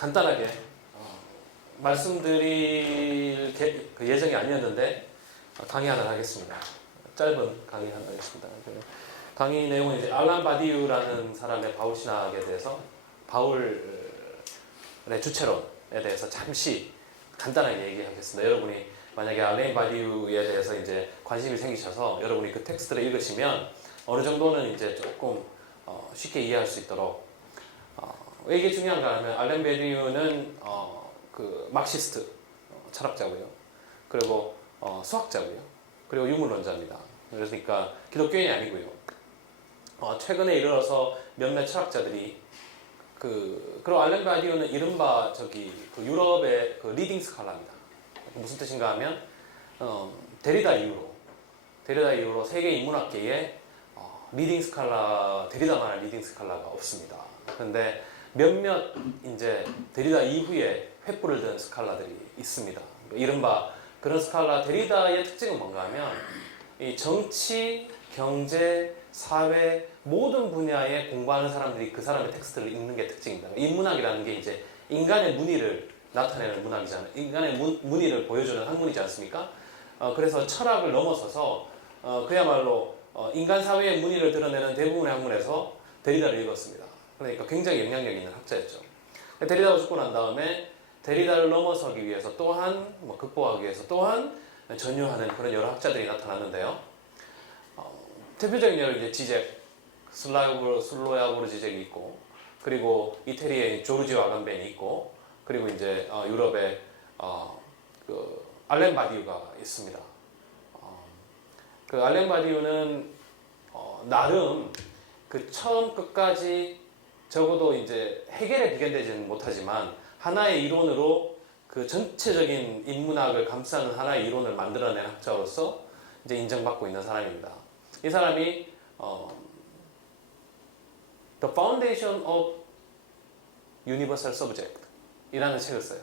간단하게 말씀드릴 그 예정이 아니었는데 강의 하나 하겠습니다. 짧은 강의 하나 하겠습니다. 강의 내용은 이제 알란 바디우라는 사람의 바울 신학에 대해서 바울의 주체론에 대해서 잠시 간단하게 얘기하겠습니다. 여러분이 만약에 알란 바디우에 대해서 이제 관심이 생기셔서 여러분이 그 텍스트를 읽으시면 어느 정도는 이제 조금 쉽게 이해할 수 있도록 왜 이게 중요한가 하면 알란 바디우는 그 막시스트 철학자고요. 그리고 수학자고요. 그리고 유물론자입니다. 그러니까 기독교인이 아니고요. 최근에 이르러서 몇몇 철학자들이 그리고 알란 바디우는 이른바 그 유럽의 그 리딩 스칼라입니다. 무슨 뜻인가 하면 데리다 이후로 세계 인문학계에 리딩 스칼라, 데리다만한 리딩 스칼라가 없습니다. 그런데 몇몇 이제 데리다 이후에 횃불을 든 스칼라들이 있습니다. 이른바 그런 스칼라 데리다의 특징은 뭔가 하면 이 정치, 경제, 사회 모든 분야에 공부하는 사람들이 그 사람의 텍스트를 읽는 게 특징입니다. 인문학이라는 게 이제 인간의 문의를 나타내는 문학이잖아요. 인간의 문의를 보여주는 학문이지 않습니까? 그래서 철학을 넘어서서 그야말로 인간 사회의 문의를 드러내는 대부분의 학문에서 데리다를 읽었습니다. 그러니까 굉장히 영향력 있는 학자였죠. 데리다가 죽고 난 다음에 데리다를 넘어서기 위해서 또한 극복하기 위해서 또한 전유하는 그런 여러 학자들이 나타났는데요. 대표적인 예로 이제 지젝, 슬로야보르 지젝이 있고, 그리고 이태리의 조르지오 아간벤이 있고, 그리고 이제 유럽의 그 알란 바디우가 있습니다. 그 알란 바디우는 나름 그 처음 끝까지 적어도 이제 해결에 비견되지는 못하지만 하나의 이론으로 그 전체적인 인문학을 감싸는 하나의 이론을 만들어낸 학자로서 이제 인정받고 있는 사람입니다. 이 사람이 The Foundation of Universal Subject 이라는 책을 써요.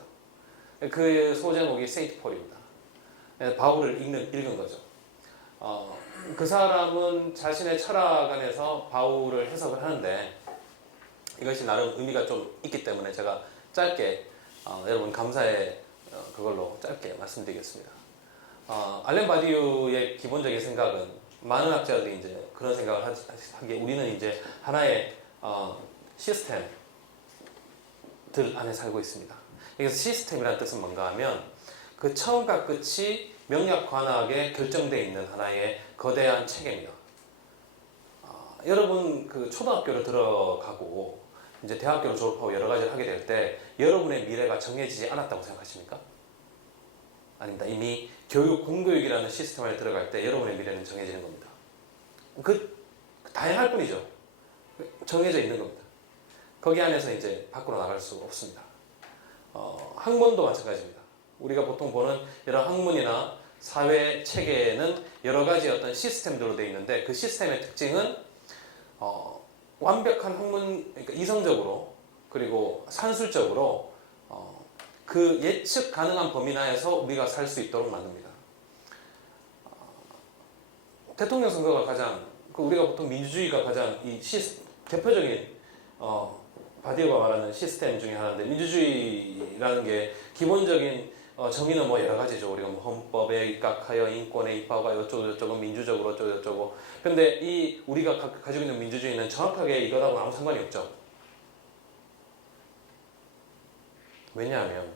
그 소제목이 세인트 폴입니다. 바울을 읽은 거죠. 그 사람은 자신의 철학 안에서 바울을 해석을 하는데 이것이 나름 의미가 좀 있기 때문에 제가 짧게 여러분 감사의 그걸로 짧게 말씀드리겠습니다. 알란 바디우의 기본적인 생각은 많은 학자들이 이제 그런 생각을 하기에 우리는 이제 하나의 시스템들 안에 살고 있습니다. 그래서 시스템이라는 뜻은 뭔가 하면 그 처음과 끝이 명약관학에 결정되어 있는 하나의 거대한 체계입니다. 여러분 그 초등학교를 들어가고 이제 대학교를 졸업하고 여러 가지를 하게 될 때 여러분의 미래가 정해지지 않았다고 생각하십니까? 아닙니다. 이미 공교육이라는 시스템 안에 들어갈 때 여러분의 미래는 정해지는 겁니다. 다양할 뿐이죠. 정해져 있는 겁니다. 거기 안에서 이제 밖으로 나갈 수 없습니다. 학문도 마찬가지입니다. 우리가 보통 보는 여러 학문이나 사회 체계에는 여러 가지 어떤 시스템들로 되어 있는데 그 시스템의 특징은 완벽한 학문, 그러니까 이성적으로 그리고 산술적으로 그 예측 가능한 범위 내에서 우리가 살 수 있도록 만듭니다. 대통령 선거가 가장 우리가 보통 민주주의가 가장 대표적인 바디우가 말하는 시스템 중에 하나인데 민주주의라는 게 기본적인 정의는 뭐 여러 가지죠. 우리가 뭐 헌법에 입각하여 인권에 입각하여 어쩌고저쩌고 민주적으로 어쩌고저쩌고. 근데 우리가 가지고 있는 민주주의는 정확하게 이거하고는 아무 상관이 없죠. 왜냐하면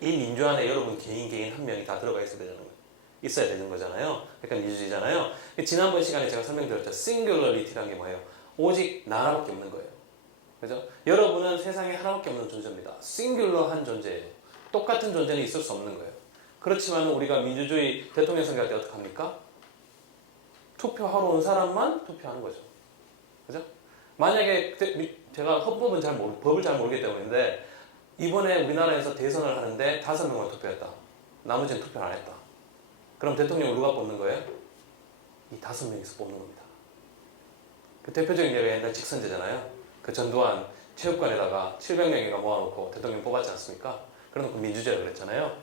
이 민주 안에 여러분 개인 한 명이 다 들어가 있어야 되는 거잖아요. 그러니까 민주주의잖아요. 지난번 시간에 제가 설명드렸죠. 싱귤러리티라는 게 뭐예요? 오직 나 하나밖에 없는 거예요. 그죠? 여러분은 세상에 하나밖에 없는 존재입니다. 싱귤러한 존재예요. 똑같은 존재는 있을 수 없는 거예요. 그렇지만 우리가 민주주의 대통령 선거할 때 어떻게 합니까? 투표하러 온 사람만 투표하는 거죠. 그죠? 만약에 제가 법을 잘 모르기 때문인데 이번에 우리나라에서 대선을 하는데 5명만 투표했다. 나머지는 투표를 안 했다. 그럼 대통령을 누가 뽑는 거예요? 이 5명이서 뽑는 겁니다. 그 대표적인 예가 옛날 직선제잖아요. 그 전두환 체육관에다가 700명이가 모아놓고 대통령 뽑았지 않습니까? 그래놓고 민주제라 그랬잖아요.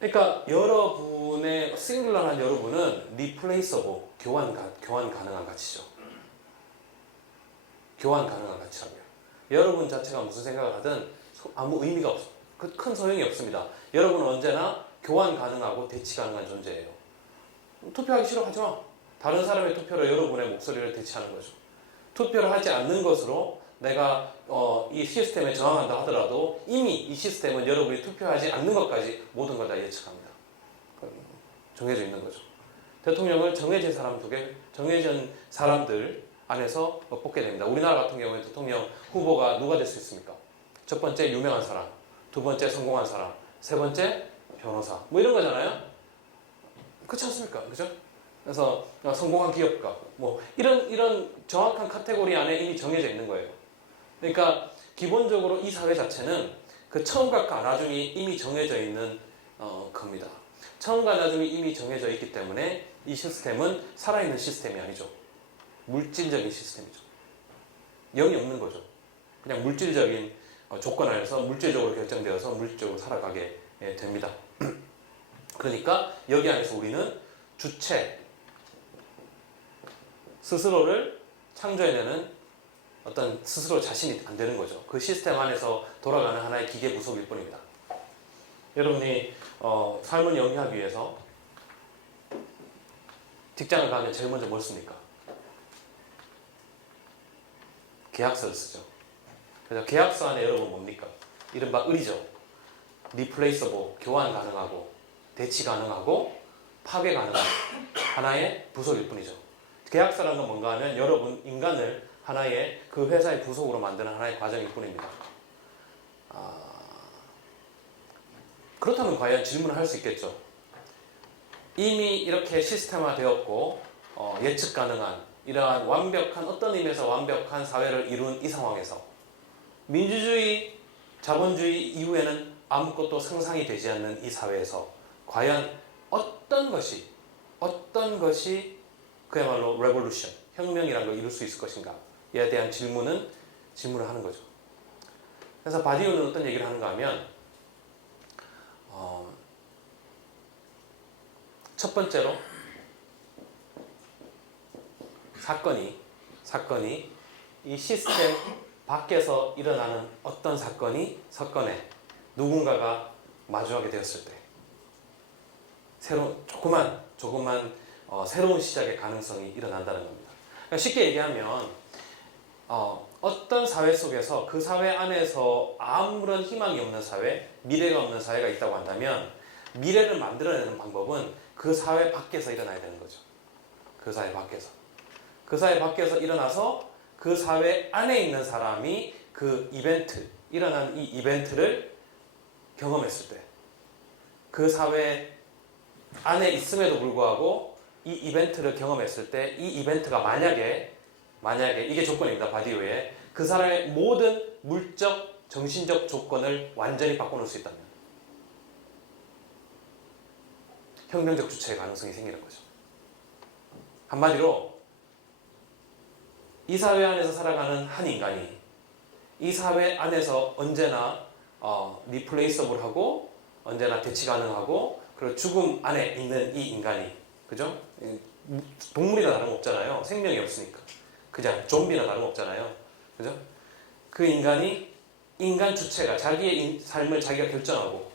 그러니까 여러분의 싱글러한 여러분은 리플레이서블, 교환 가능한 가치죠. 교환 가능한 가치라고요. 여러분 자체가 무슨 생각을 하든 아무 의미가 없어. 큰 소용이 없습니다. 여러분은 언제나 교환 가능하고 대치 가능한 존재예요. 투표하기 싫어 하지 마. 다른 사람의 투표로 여러분의 목소리를 대체하는 거죠. 투표를 하지 않는 것으로 내가 이 시스템에 저항한다 하더라도 이미 이 시스템은 여러분이 투표하지 않는 것까지 모든 걸 다 예측합니다. 정해져 있는 거죠. 대통령을 정해진 사람들 안에서 뽑게 됩니다. 우리나라 같은 경우에 대통령 후보가 누가 될 수 있습니까? 첫 번째 유명한 사람, 두 번째 성공한 사람, 세 번째 변호사, 뭐 이런 거잖아요. 그렇지 않습니까? 그죠? 그래서 성공한 기업가, 뭐 이런 정확한 카테고리 안에 이미 정해져 있는 거예요. 그러니까 기본적으로 이 사회 자체는 그 처음과 나중이 이미 정해져 있는 겁니다. 처음과 나중이 이미 정해져 있기 때문에 이 시스템은 살아있는 시스템이 아니죠. 물질적인 시스템이죠. 영이 없는 거죠. 그냥 물질적인 조건 안에서 물질적으로 결정되어서 물질적으로 살아가게 됩니다. 그러니까 여기 안에서 우리는 주체, 스스로를 창조해내는 어떤 스스로 자신이 안 되는 거죠. 그 시스템 안에서 돌아가는 하나의 기계 부속일 뿐입니다. 여러분이 삶을 영위하기 위해서 직장을 가면 제일 먼저 뭘 씁니까? 계약서를 쓰죠. 그래서 계약서 안에 여러분 뭡니까? 이른바 을이죠. replaceable, 교환 가능하고 대치 가능하고 파괴 가능한 하나의 부속일 뿐이죠. 계약서라는 건 뭔가 하면 여러분 인간을 하나의 그 회사의 부속으로 만드는 하나의 과정일 뿐입니다. 그렇다면 과연 질문을 할 수 있겠죠. 이미 이렇게 시스템화 되었고 예측 가능한 이러한 완벽한 어떤 의미에서 완벽한 사회를 이룬 이 상황에서 민주주의, 자본주의 이후에는 아무것도 상상이 되지 않는 이 사회에서 과연 어떤 것이 그야말로 레볼루션, 혁명이라는 걸 이룰 수 있을 것인가에 대한 질문을 하는 거죠. 그래서 바디우는 어떤 얘기를 하는가 하면 첫 번째로 사건이 이 시스템 밖에서 일어나는 어떤 사건에 누군가가 마주하게 되었을 때 조그만 새로운 시작의 가능성이 일어난다는 겁니다. 그러니까 쉽게 얘기하면 어떤 사회 속에서 그 사회 안에서 아무런 희망이 없는 사회, 미래가 없는 사회가 있다고 한다면 미래를 만들어내는 방법은 그 사회 밖에서 일어나야 되는 거죠. 그 사회 밖에서 일어나서 그 사회 안에 있는 사람이 그 일어난 이 이벤트를 경험했을 때, 그 사회 안에 있음에도 불구하고 이 이벤트를 경험했을 때, 이 이벤트가 만약에 이게 조건입니다. 바디오의 그 사람의 모든 물적, 정신적 조건을 완전히 바꿔놓을 수 있다면 혁명적 주체의 가능성이 생기는 거죠. 한마디로 이 사회 안에서 살아가는 한 인간이 이 사회 안에서 언제나 리플레이서블하고 언제나 대치 가능하고 그리고 죽음 안에 있는 이 인간이, 그죠? 동물이나 다름없잖아요. 생명이 없으니까. 그냥 좀비나 다름없잖아요. 그죠? 그 인간이 인간 주체가 자기의 삶을 자기가 결정하고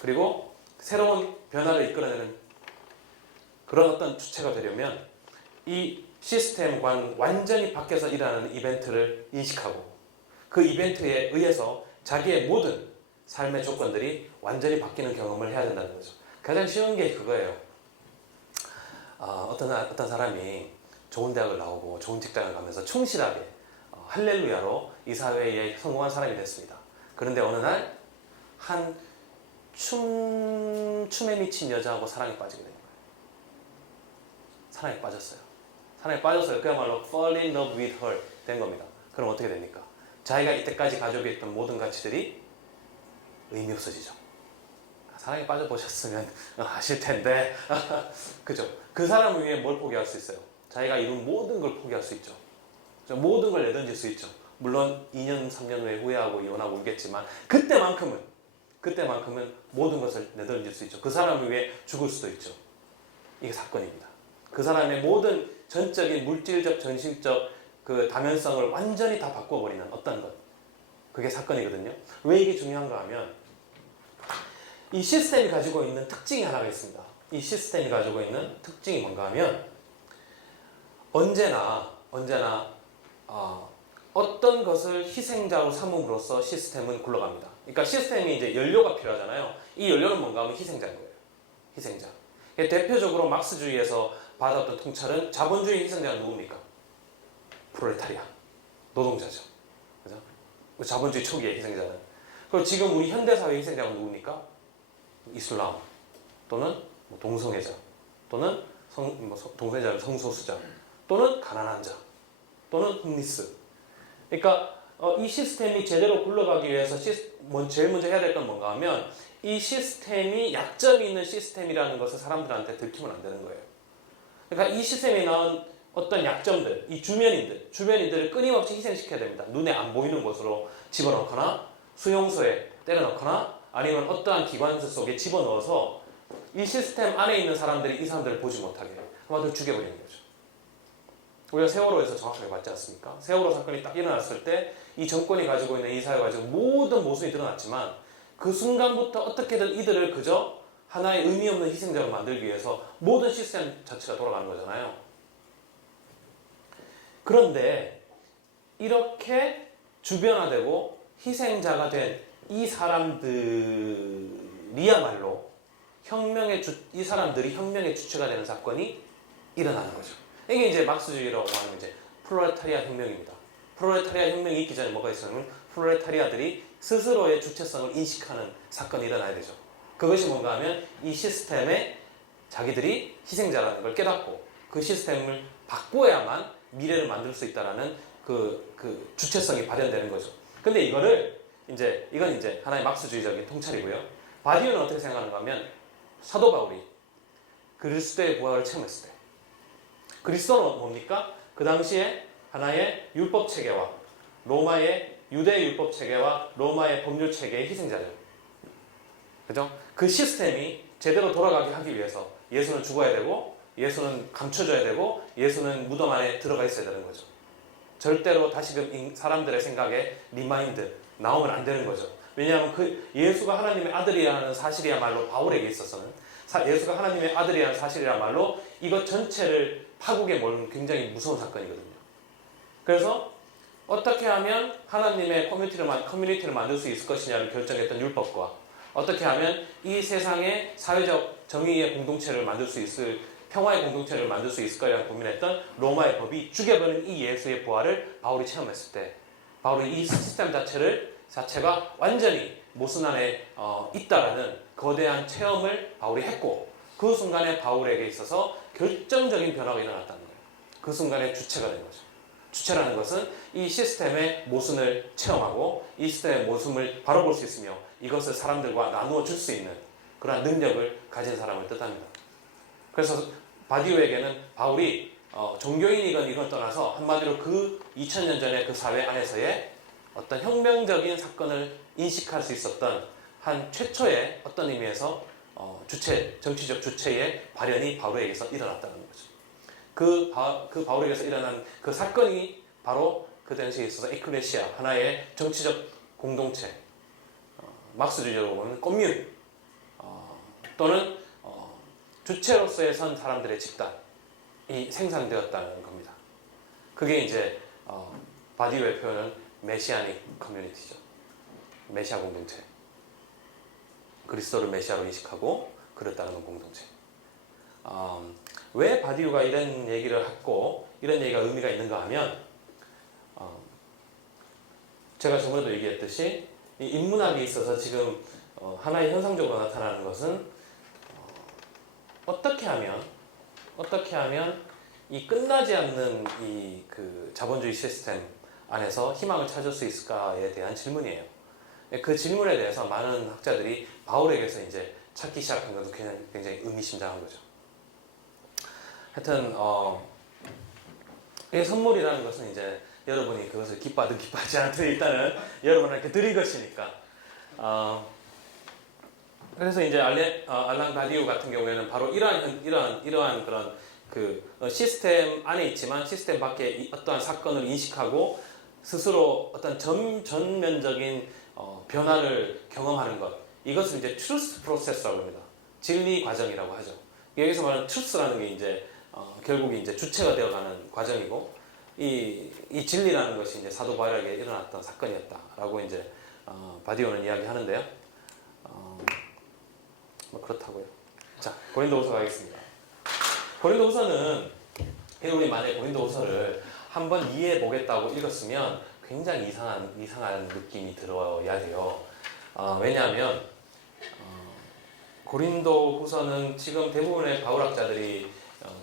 그리고 새로운 변화를 이끌어내는 그런 어떤 주체가 되려면 이 시스템과 완전히 밖에서 일어나는 이벤트를 인식하고 그 이벤트에 의해서 자기의 모든 삶의 조건들이 완전히 바뀌는 경험을 해야 된다는 거죠. 가장 쉬운 게 그거예요. 어떤 사람이 좋은 대학을 나오고 좋은 직장을 가면서 충실하게 할렐루야로 이 사회에 성공한 사람이 됐습니다. 그런데 어느 날 한 춤에 미친 여자하고 사랑에 빠지게 된 거예요. 사랑에 빠졌어요. 그야말로 fall in love with her 된 겁니다. 그럼 어떻게 됩니까? 자기가 이때까지 가지고 있던 모든 가치들이 의미 없어지죠. 사랑에 빠져보셨으면 아실 텐데 그죠? 그 사람을 위해 뭘 포기할 수 있어요? 자기가 이룬 모든 걸 포기할 수 있죠. 모든 걸 내던질 수 있죠. 물론 2년, 3년 후에 후회하고 이혼하고 울겠지만 그때만큼은 모든 것을 내던질 수 있죠. 그 사람을 위해 죽을 수도 있죠. 이게 사건입니다. 그 사람의 모든 전적인 물질적, 정신적 그 다면성을 완전히 다 바꿔버리는 어떤 것. 그게 사건이거든요. 왜 이게 중요한가 하면 이 시스템이 가지고 있는 특징이 하나가 있습니다. 이 시스템이 가지고 있는 특징이 뭔가 하면 언제나 어떤 것을 희생자로 삼음으로써 시스템은 굴러갑니다. 그러니까 시스템이 이제 연료가 필요하잖아요. 이 연료는 뭔가 하면 희생자인 거예요. 희생자. 대표적으로 막스주의에서 받았던 통찰은 자본주의 희생자는 누굽니까? 프롤레타리아. 노동자죠. 그죠? 자본주의 초기의 희생자는. 그리고 지금 우리 현대사회의 희생자는 누굽니까? 이슬람 또는 동성애자 또는 동성애자는 성소수자 또는 가난한 자 또는 홈리스. 그러니까 이 시스템이 제대로 굴러가기 위해서 제일 먼저 해야 될 건 뭔가 하면 이 시스템이 약점이 있는 시스템이라는 것을 사람들한테 들키면 안 되는 거예요. 그러니까 이 시스템에 나온 어떤 약점들, 이 주변인들을 끊임없이 희생시켜야 됩니다. 눈에 안 보이는 곳으로 집어넣거나 수용소에 때려넣거나 아니면 어떠한 기관수 속에 집어넣어서 이 시스템 안에 있는 사람들이 이 사람들을 보지 못하게 한마디로 죽여버리는 거죠. 우리가 세월호에서 정확하게 봤지 않습니까? 세월호 사건이 딱 일어났을 때 이 정권이 가지고 있는 이 사회가 가지고 모든 모순이 드러났지만 그 순간부터 어떻게든 이들을 그저 하나의 의미 없는 희생자로 만들기 위해서 모든 시스템 자체가 돌아가는 거잖아요. 그런데 이렇게 주변화되고 희생자가 된 이 사람들이야말로 이 사람들이 혁명의 주체가 되는 사건이 일어나는 거죠. 이게 이제 막스주의라고 하는 이제 프롤레타리아 혁명입니다. 프롤레타리아 혁명이 있기 전에 뭐가 있었냐면 프롤레타리아들이 스스로의 주체성을 인식하는 사건이 일어나야 되죠. 그것이 뭔가 하면 이 시스템에 자기들이 희생자라는 걸 깨닫고 그 시스템을 바꿔야만 미래를 만들 수 있다라는 그 주체성이 발현되는 거죠. 근데 이건 이제 하나의 막스주의적인 통찰이고요. 바디우는 어떻게 생각하는가 하면 사도 바울이 그리스도의 부활을 체험했을 때 그리스도는 뭡니까? 그 당시에 하나의 율법 체계와 로마의 유대 율법 체계와 로마의 법률 체계의 희생자죠. 그죠? 그 시스템이 제대로 돌아가게 하기 위해서 예수는 죽어야 되고 예수는 감춰져야 되고 예수는 무덤 안에 들어가 있어야 되는 거죠. 절대로 다시금 사람들의 생각에 리마인드 나오면 안 되는 거죠. 왜냐하면 그 예수가 하나님의 아들이라는 사실이야말로 바울에게 있어서는 예수가 하나님의 아들이라는 사실이야말로 이것 전체를 파국에 몰는 굉장히 무서운 사건이거든요. 그래서 어떻게 하면 하나님의 커뮤니티를 만들 수 있을 것이냐를 결정했던 율법과 어떻게 하면 이 세상의 사회적 정의의 공동체를 만들 수 있을 평화의 공동체를 만들 수 있을까라고 고민했던 로마의 법이 죽여버린 이 예수의 부활을 바울이 체험했을 때 바울이 이 시스템 자체가 완전히 모순 안에 있다라는 거대한 체험을 바울이 했고 그 순간에 바울에게 있어서 결정적인 변화가 일어났다는 거예요. 그 순간에 주체가 된 거죠. 주체라는 것은 이 시스템의 모순을 체험하고 이 시스템의 모순을 바라볼 수 있으며 이것을 사람들과 나누어 줄 수 있는 그러한 능력을 가진 사람을 뜻합니다. 그래서 바디오에게는 바울이 종교인이건 이건 떠나서 한마디로 그 2000년 전의 그 사회 안에서의 어떤 혁명적인 사건을 인식할 수 있었던 한 최초의 어떤 의미에서 정치적 주체의 발현이 바울에게서 일어났다는 거죠. 그 바울에게서 일어난 그 사건이 바로 그 당시에 있어서 에클레시아, 하나의 정치적 공동체, 막스주의적으로 보면 꼬뮌, 또는 주체로서의 선 사람들의 집단이 생산되었다는 겁니다. 그게 이제 바디오의 표현은 메시아닉 커뮤니티죠. 메시아 공동체. 그리스도를 메시아로 인식하고 그를 따르는 공동체. 왜 바디오가 이런 얘기를 했고 이런 얘기가 의미가 있는가 하면 제가 저번에도 얘기했듯이 이 인문학에 있어서 지금 하나의 현상적으로 나타나는 것은 어떻게 하면 이 끝나지 않는 이 그 자본주의 시스템 안에서 희망을 찾을 수 있을까에 대한 질문이에요. 그 질문에 대해서 많은 학자들이 바울에게서 이제 찾기 시작한 것도 굉장히 의미심장한 거죠. 하여튼 이 선물이라는 것은 이제 여러분이 그것을 기뻐하든 기뻐하지 않든 일단은 여러분한테 드린 것이니까. 그래서 이제 알란 바디오 같은 경우에는 바로 이러한 그런 그 시스템 안에 있지만 시스템 밖에 어떠한 사건을 인식하고 스스로 어떤 전면적인 변화를 경험하는 것, 이것을 이제 truth process라고 합니다. 진리 과정이라고 하죠. 여기서 말하는 truth라는 게 이제 결국 이제 주체가 되어가는 과정이고, 이 진리라는 것이 이제 사도 바울에게 일어났던 사건이었다라고 이제 바디오는 이야기하는데요. 뭐 그렇다고요. 자, 고린도후서 가겠습니다. 고린도후서는 우리 만약에 고린도후서를 한번 이해해 보겠다고 읽었으면 굉장히 이상한 느낌이 들어야 돼요. 왜냐하면 고린도후서는 지금 대부분의 바울학자들이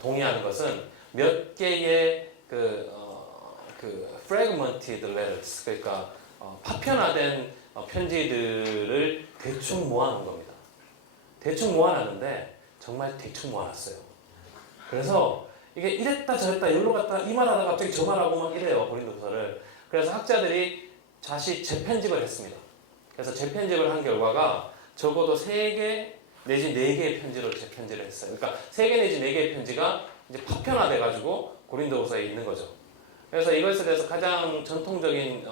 동의하는 것은 몇 개의 fragmented letters, 그러니까 파편화된 편지들을 대충 모아놓은 겁니다. 대충 모아놨는데 정말 대충 모아놨어요. 그래서 이게 이랬다 저랬다 여기로 갔다 이 말하다가 갑자기 저 말하고 막 이래요, 고린도후서를. 그래서 학자들이 다시 재편집을 했습니다. 그래서 재편집을 한 결과가 적어도 3개 내지 4개의 편지를 재편집을 했어요. 그러니까 3개 내지 4개의 편지가 이제 파편화돼가지고 고린도후서에 있는 거죠. 그래서 이것에 대해서 가장 전통적인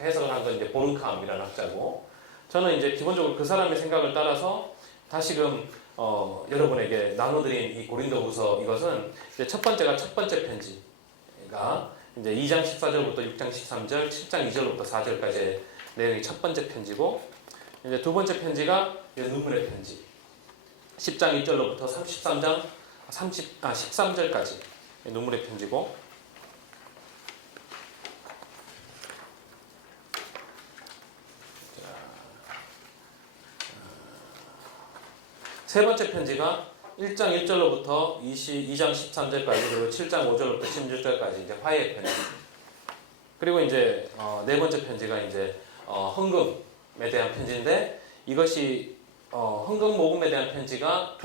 해석을 한 건 이제 보름캄이라는 학자고, 저는 이제 기본적으로 그 사람의 생각을 따라서 다시금 여러분에게 나눠드린 이 고린도후서, 이것은 이제 첫 번째가 첫 번째 편지가 이제 2장 14절부터 6장 13절, 7장 2절부터 4절까지의 내용이 첫 번째 편지고, 이제 두 번째 편지가 이제 눈물의 편지, 10장 1절로부터 13절까지 눈물의 편지고, 세 번째 편지가 1장 1절로부터 2장 13절까지, 그리고 7장 5절로부터 16절까지 이제 화해 편지. 그리고 이제 네 번째 편지가 이제 헌금에 대한 편지인데, 이것이 헌금 모금에 대한 편지가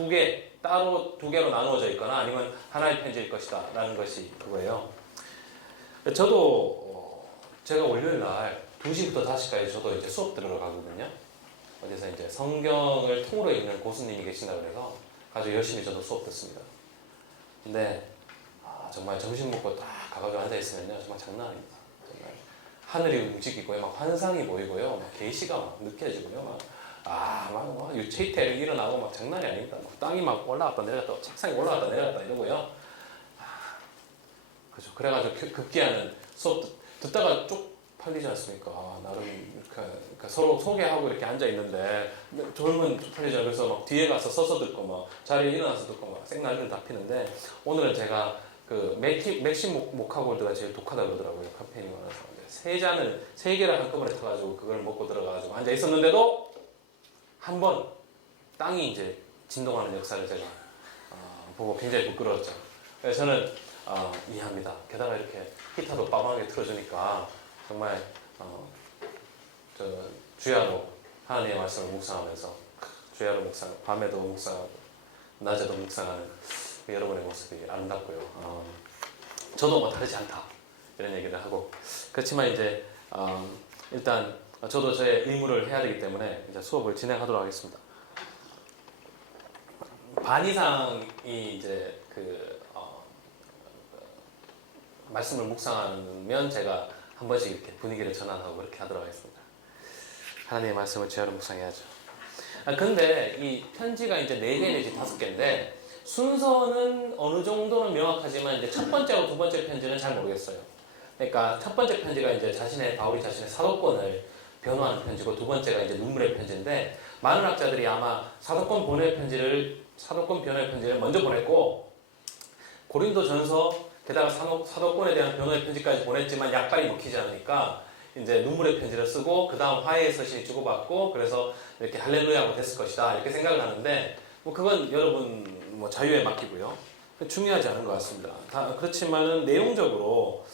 따로 두 개로 나누어져 있거나 아니면 하나의 편지일 것이다 라는 것이 그거예요. 저도 제가 월요일 날 2시부터 5시까지 저도 이제 수업 들으러 가거든요. 어디서 이제 성경을 통으로 읽는 고수님이 계신다고 해서 아주 열심히 저도 수업 듣습니다. 근데 정말 점심 먹고 딱 가가지고 앉아 있으면요, 정말 장난 아닙니다. 정말 하늘이 움직이고요, 막 환상이 보이고요, 막 계시가 막 느껴지고요, 막 유체이태를 일어나고 막 장난이 아닙니다. 막 땅이 막 올라갔다 내려갔다, 책상이 올라갔다 내려갔다 이러고요. 그죠. 그래가지고 급기야는 수업 듣다가 쭉 팔리지 않습니까? 나름 이렇게 서로 소개하고 이렇게 앉아 있는데 졸면 쪽팔리잖아요. 그래서 막 뒤에 가서 서서 듣고 막 자리에 일어나서 듣고 막 생난리를 다 피는데, 오늘은 제가 그 맥심 모카골드가 제일 독하다고 그러더라고요. 카페인이 많아서 3개를 한꺼번에 타가지고 그걸 먹고 들어가가지고 앉아 있었는데도 한 번 땅이 이제 진동하는 역사를 제가 보고 굉장히 부끄러웠죠. 그래서 저는 이해합니다. 게다가 이렇게 히터도 빠방하게 틀어주니까 정말 주야로 하나님의 말씀을 묵상하면서, 주야로 묵상, 밤에도 묵상하고 낮에도 묵상하는 여러분의 모습이 아름답고요. 저도 뭐 다르지 않다 이런 얘기를 하고, 그렇지만 이제 일단 저도 제 의무를 해야 되기 때문에 이제 수업을 진행하도록 하겠습니다. 반 이상이 이제 말씀을 묵상하면 제가 한 번씩 이렇게 분위기를 전환하고 그렇게 하도록 하겠습니다. 하나님의 말씀을 주야로 묵상해야죠. 근데 이 편지가 이제 4개 내지 5개인데 순서는 어느 정도는 명확하지만 이제 첫 번째하고 두 번째 편지는 잘 모르겠어요. 그러니까 첫 번째 편지가 이제 바울이 자신의 사도권을 변호하는 편지고, 두 번째가 이제 눈물의 편지인데, 많은 학자들이 아마 사도권 변호의 편지를 먼저 보냈고, 고린도전서 게다가 사도권에 대한 변호의 편지까지 보냈지만 약발이 먹히지 않으니까 이제 눈물의 편지를 쓰고 그 다음 화해의 서신이 주고받고, 그래서 이렇게 할렐루야가 됐을 것이다 이렇게 생각을 하는데, 뭐 그건 여러분 뭐 자유에 맡기고요. 중요하지 않은 것 같습니다. 그렇지만은 내용적으로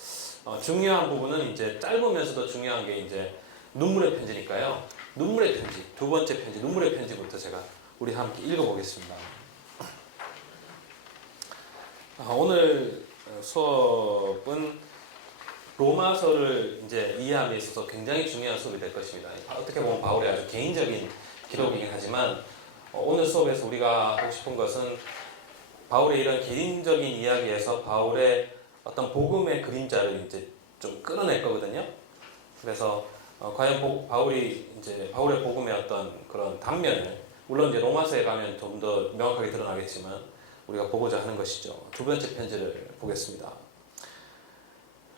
중요한 부분은 이제 짧으면서도 중요한 게 이제 눈물의 편지니까요. 눈물의 편지, 두 번째 편지, 눈물의 편지부터 제가 우리 함께 읽어보겠습니다. 오늘 수업은 로마서를 이제 이해함에 있어서 굉장히 중요한 수업이 될 것입니다. 어떻게 보면 바울의 아주 개인적인 기록이긴 하지만, 오늘 수업에서 우리가 하고 싶은 것은 바울의 이런 개인적인 이야기에서 바울의 어떤 복음의 그림자를 이제 좀 끌어낼 거거든요. 그래서 과연 바울이 이제 바울의 복음의 어떤 그런 단면을 물론 이제 로마서에 가면 좀 더 명확하게 드러나겠지만 우리가 보고자 하는 것이죠. 두 번째 편지를 보겠습니다.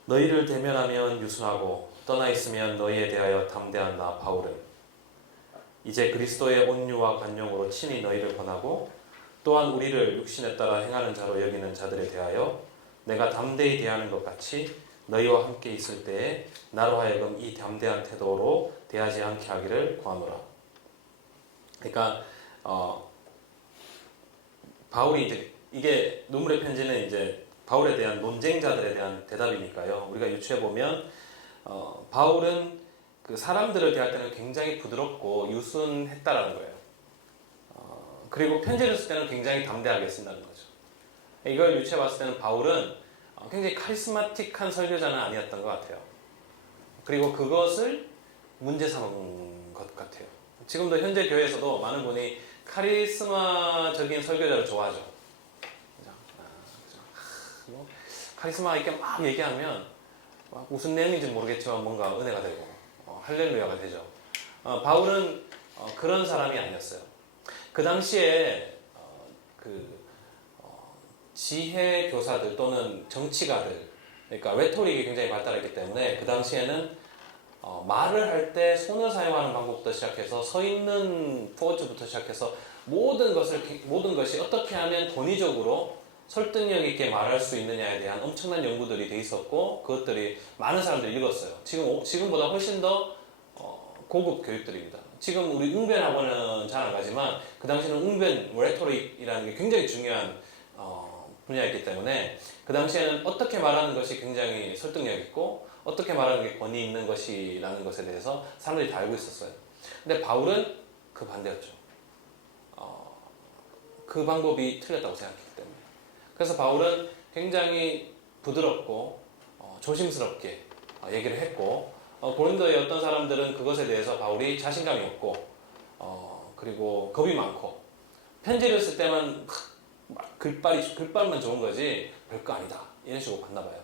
너희를 대면하면 유순하고 떠나 있으면 너희에 대하여 담대한 나 바울은 이제 그리스도의 온유와 관용으로 친히 너희를 권하고 또한 우리를 육신에 따라 행하는 자로 여기는 자들에 대하여 내가 담대히 대하는 것 같이 너희와 함께 있을 때에 나로 하여금 이 담대한 태도로 대하지 않게 하기를 구하노라. 그러니까 바울이 이제 이게 눈물의 편지는 이제 바울에 대한 논쟁자들에 대한 대답이니까요. 우리가 유추해 보면 바울은 그 사람들을 대할 때는 굉장히 부드럽고 유순했다라는 거예요. 그리고 편지를 쓸 때는 굉장히 담대하게 쓴다는 거죠. 이걸 유추해 봤을 때는 바울은 굉장히 카리스마틱한 설교자는 아니었던 것 같아요. 그리고 그것을 문제 삼은 것 같아요. 지금도 현재 교회에서도 많은 분이 카리스마적인 설교자를 좋아하죠. 뭐 카리스마 있게 막 얘기하면 무슨 내용인지 모르겠지만 뭔가 은혜가 되고 할렐루야가 되죠. 바울은 그런 사람이 아니었어요. 그 당시에 지혜 교사들 또는 정치가들, 그러니까 외톨이가 굉장히 발달했기 때문에 그 당시에는 말을 할 때 손을 사용하는 방법부터 시작해서 서 있는 포즈부터 시작해서 모든 것이 어떻게 하면 권위적으로 설득력 있게 말할 수 있느냐에 대한 엄청난 연구들이 돼 있었고 그것들이 많은 사람들이 읽었어요. 지금보다 훨씬 더 고급 교육들입니다. 지금 우리 웅변학원은 잘 안 가지만 그 당시에는 웅변, 레토릭이라는 게 굉장히 중요한 분야였기 때문에 그 당시에는 어떻게 말하는 것이 굉장히 설득력 있고 어떻게 말하는 게 권위 있는 것이라는 것에 대해서 사람들이 다 알고 있었어요. 근데 바울은 그 반대였죠. 그 방법이 틀렸다고 생각했기 때문에. 그래서 바울은 굉장히 부드럽고 조심스럽게 얘기를 했고 고린도의 어떤 사람들은 그것에 대해서 바울이 자신감이 없고 그리고 겁이 많고 편지를 쓸 때만 글발만 좋은 거지 별거 아니다 이런 식으로 봤나 봐요.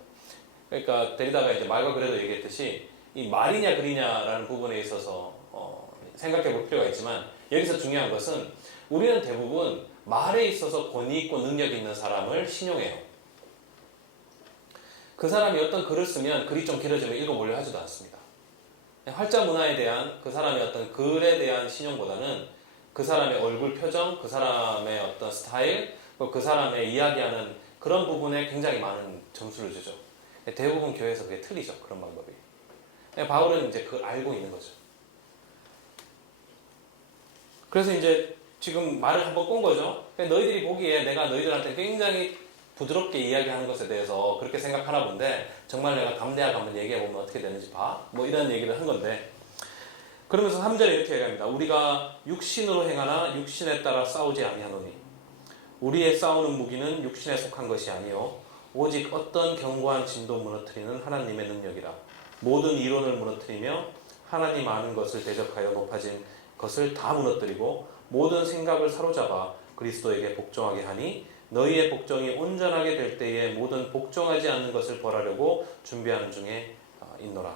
그러니까 데리다가 이제 말과 글에도 얘기했듯이 이 말이냐 글이냐라는 부분에 있어서 생각해 볼 필요가 있지만 여기서 중요한 것은 우리는 대부분 말에 있어서 권위 있고 능력 있는 사람을 신용해요. 그 사람이 어떤 글을 쓰면 글이 좀 길어지면 읽어보려 하지도 않습니다. 활자 문화에 대한 그 사람의 어떤 글에 대한 신용보다는 그 사람의 얼굴 표정, 그 사람의 어떤 스타일, 그 사람의 이야기하는 그런 부분에 굉장히 많은 점수를 주죠. 대부분 교회에서 그게 틀리죠. 그런 방법이. 바울은 이제 그걸 알고 있는 거죠. 그래서 이제 지금 말을 한번 꼰 거죠. 너희들이 보기에 내가 너희들한테 굉장히 부드럽게 이야기하는 것에 대해서 그렇게 생각하나 본데 정말 내가 담대하게 한번 얘기해보면 어떻게 되는지 봐. 뭐 이런 얘기를 한 건데 그러면서 3절에 이렇게 얘기합니다. 우리가 육신으로 행하나 육신에 따라 싸우지 아니하노니 우리의 싸우는 무기는 육신에 속한 것이 아니요 오직 어떤 견고한 진도 무너뜨리는 하나님의 능력이라. 모든 이론을 무너뜨리며 하나님 아는 것을 대적하여 높아진 것을 다 무너뜨리고 모든 생각을 사로잡아 그리스도에게 복종하게 하니 너희의 복종이 온전하게 될 때에 모든 복종하지 않는 것을 벌하려고 준비하는 중에 있노라.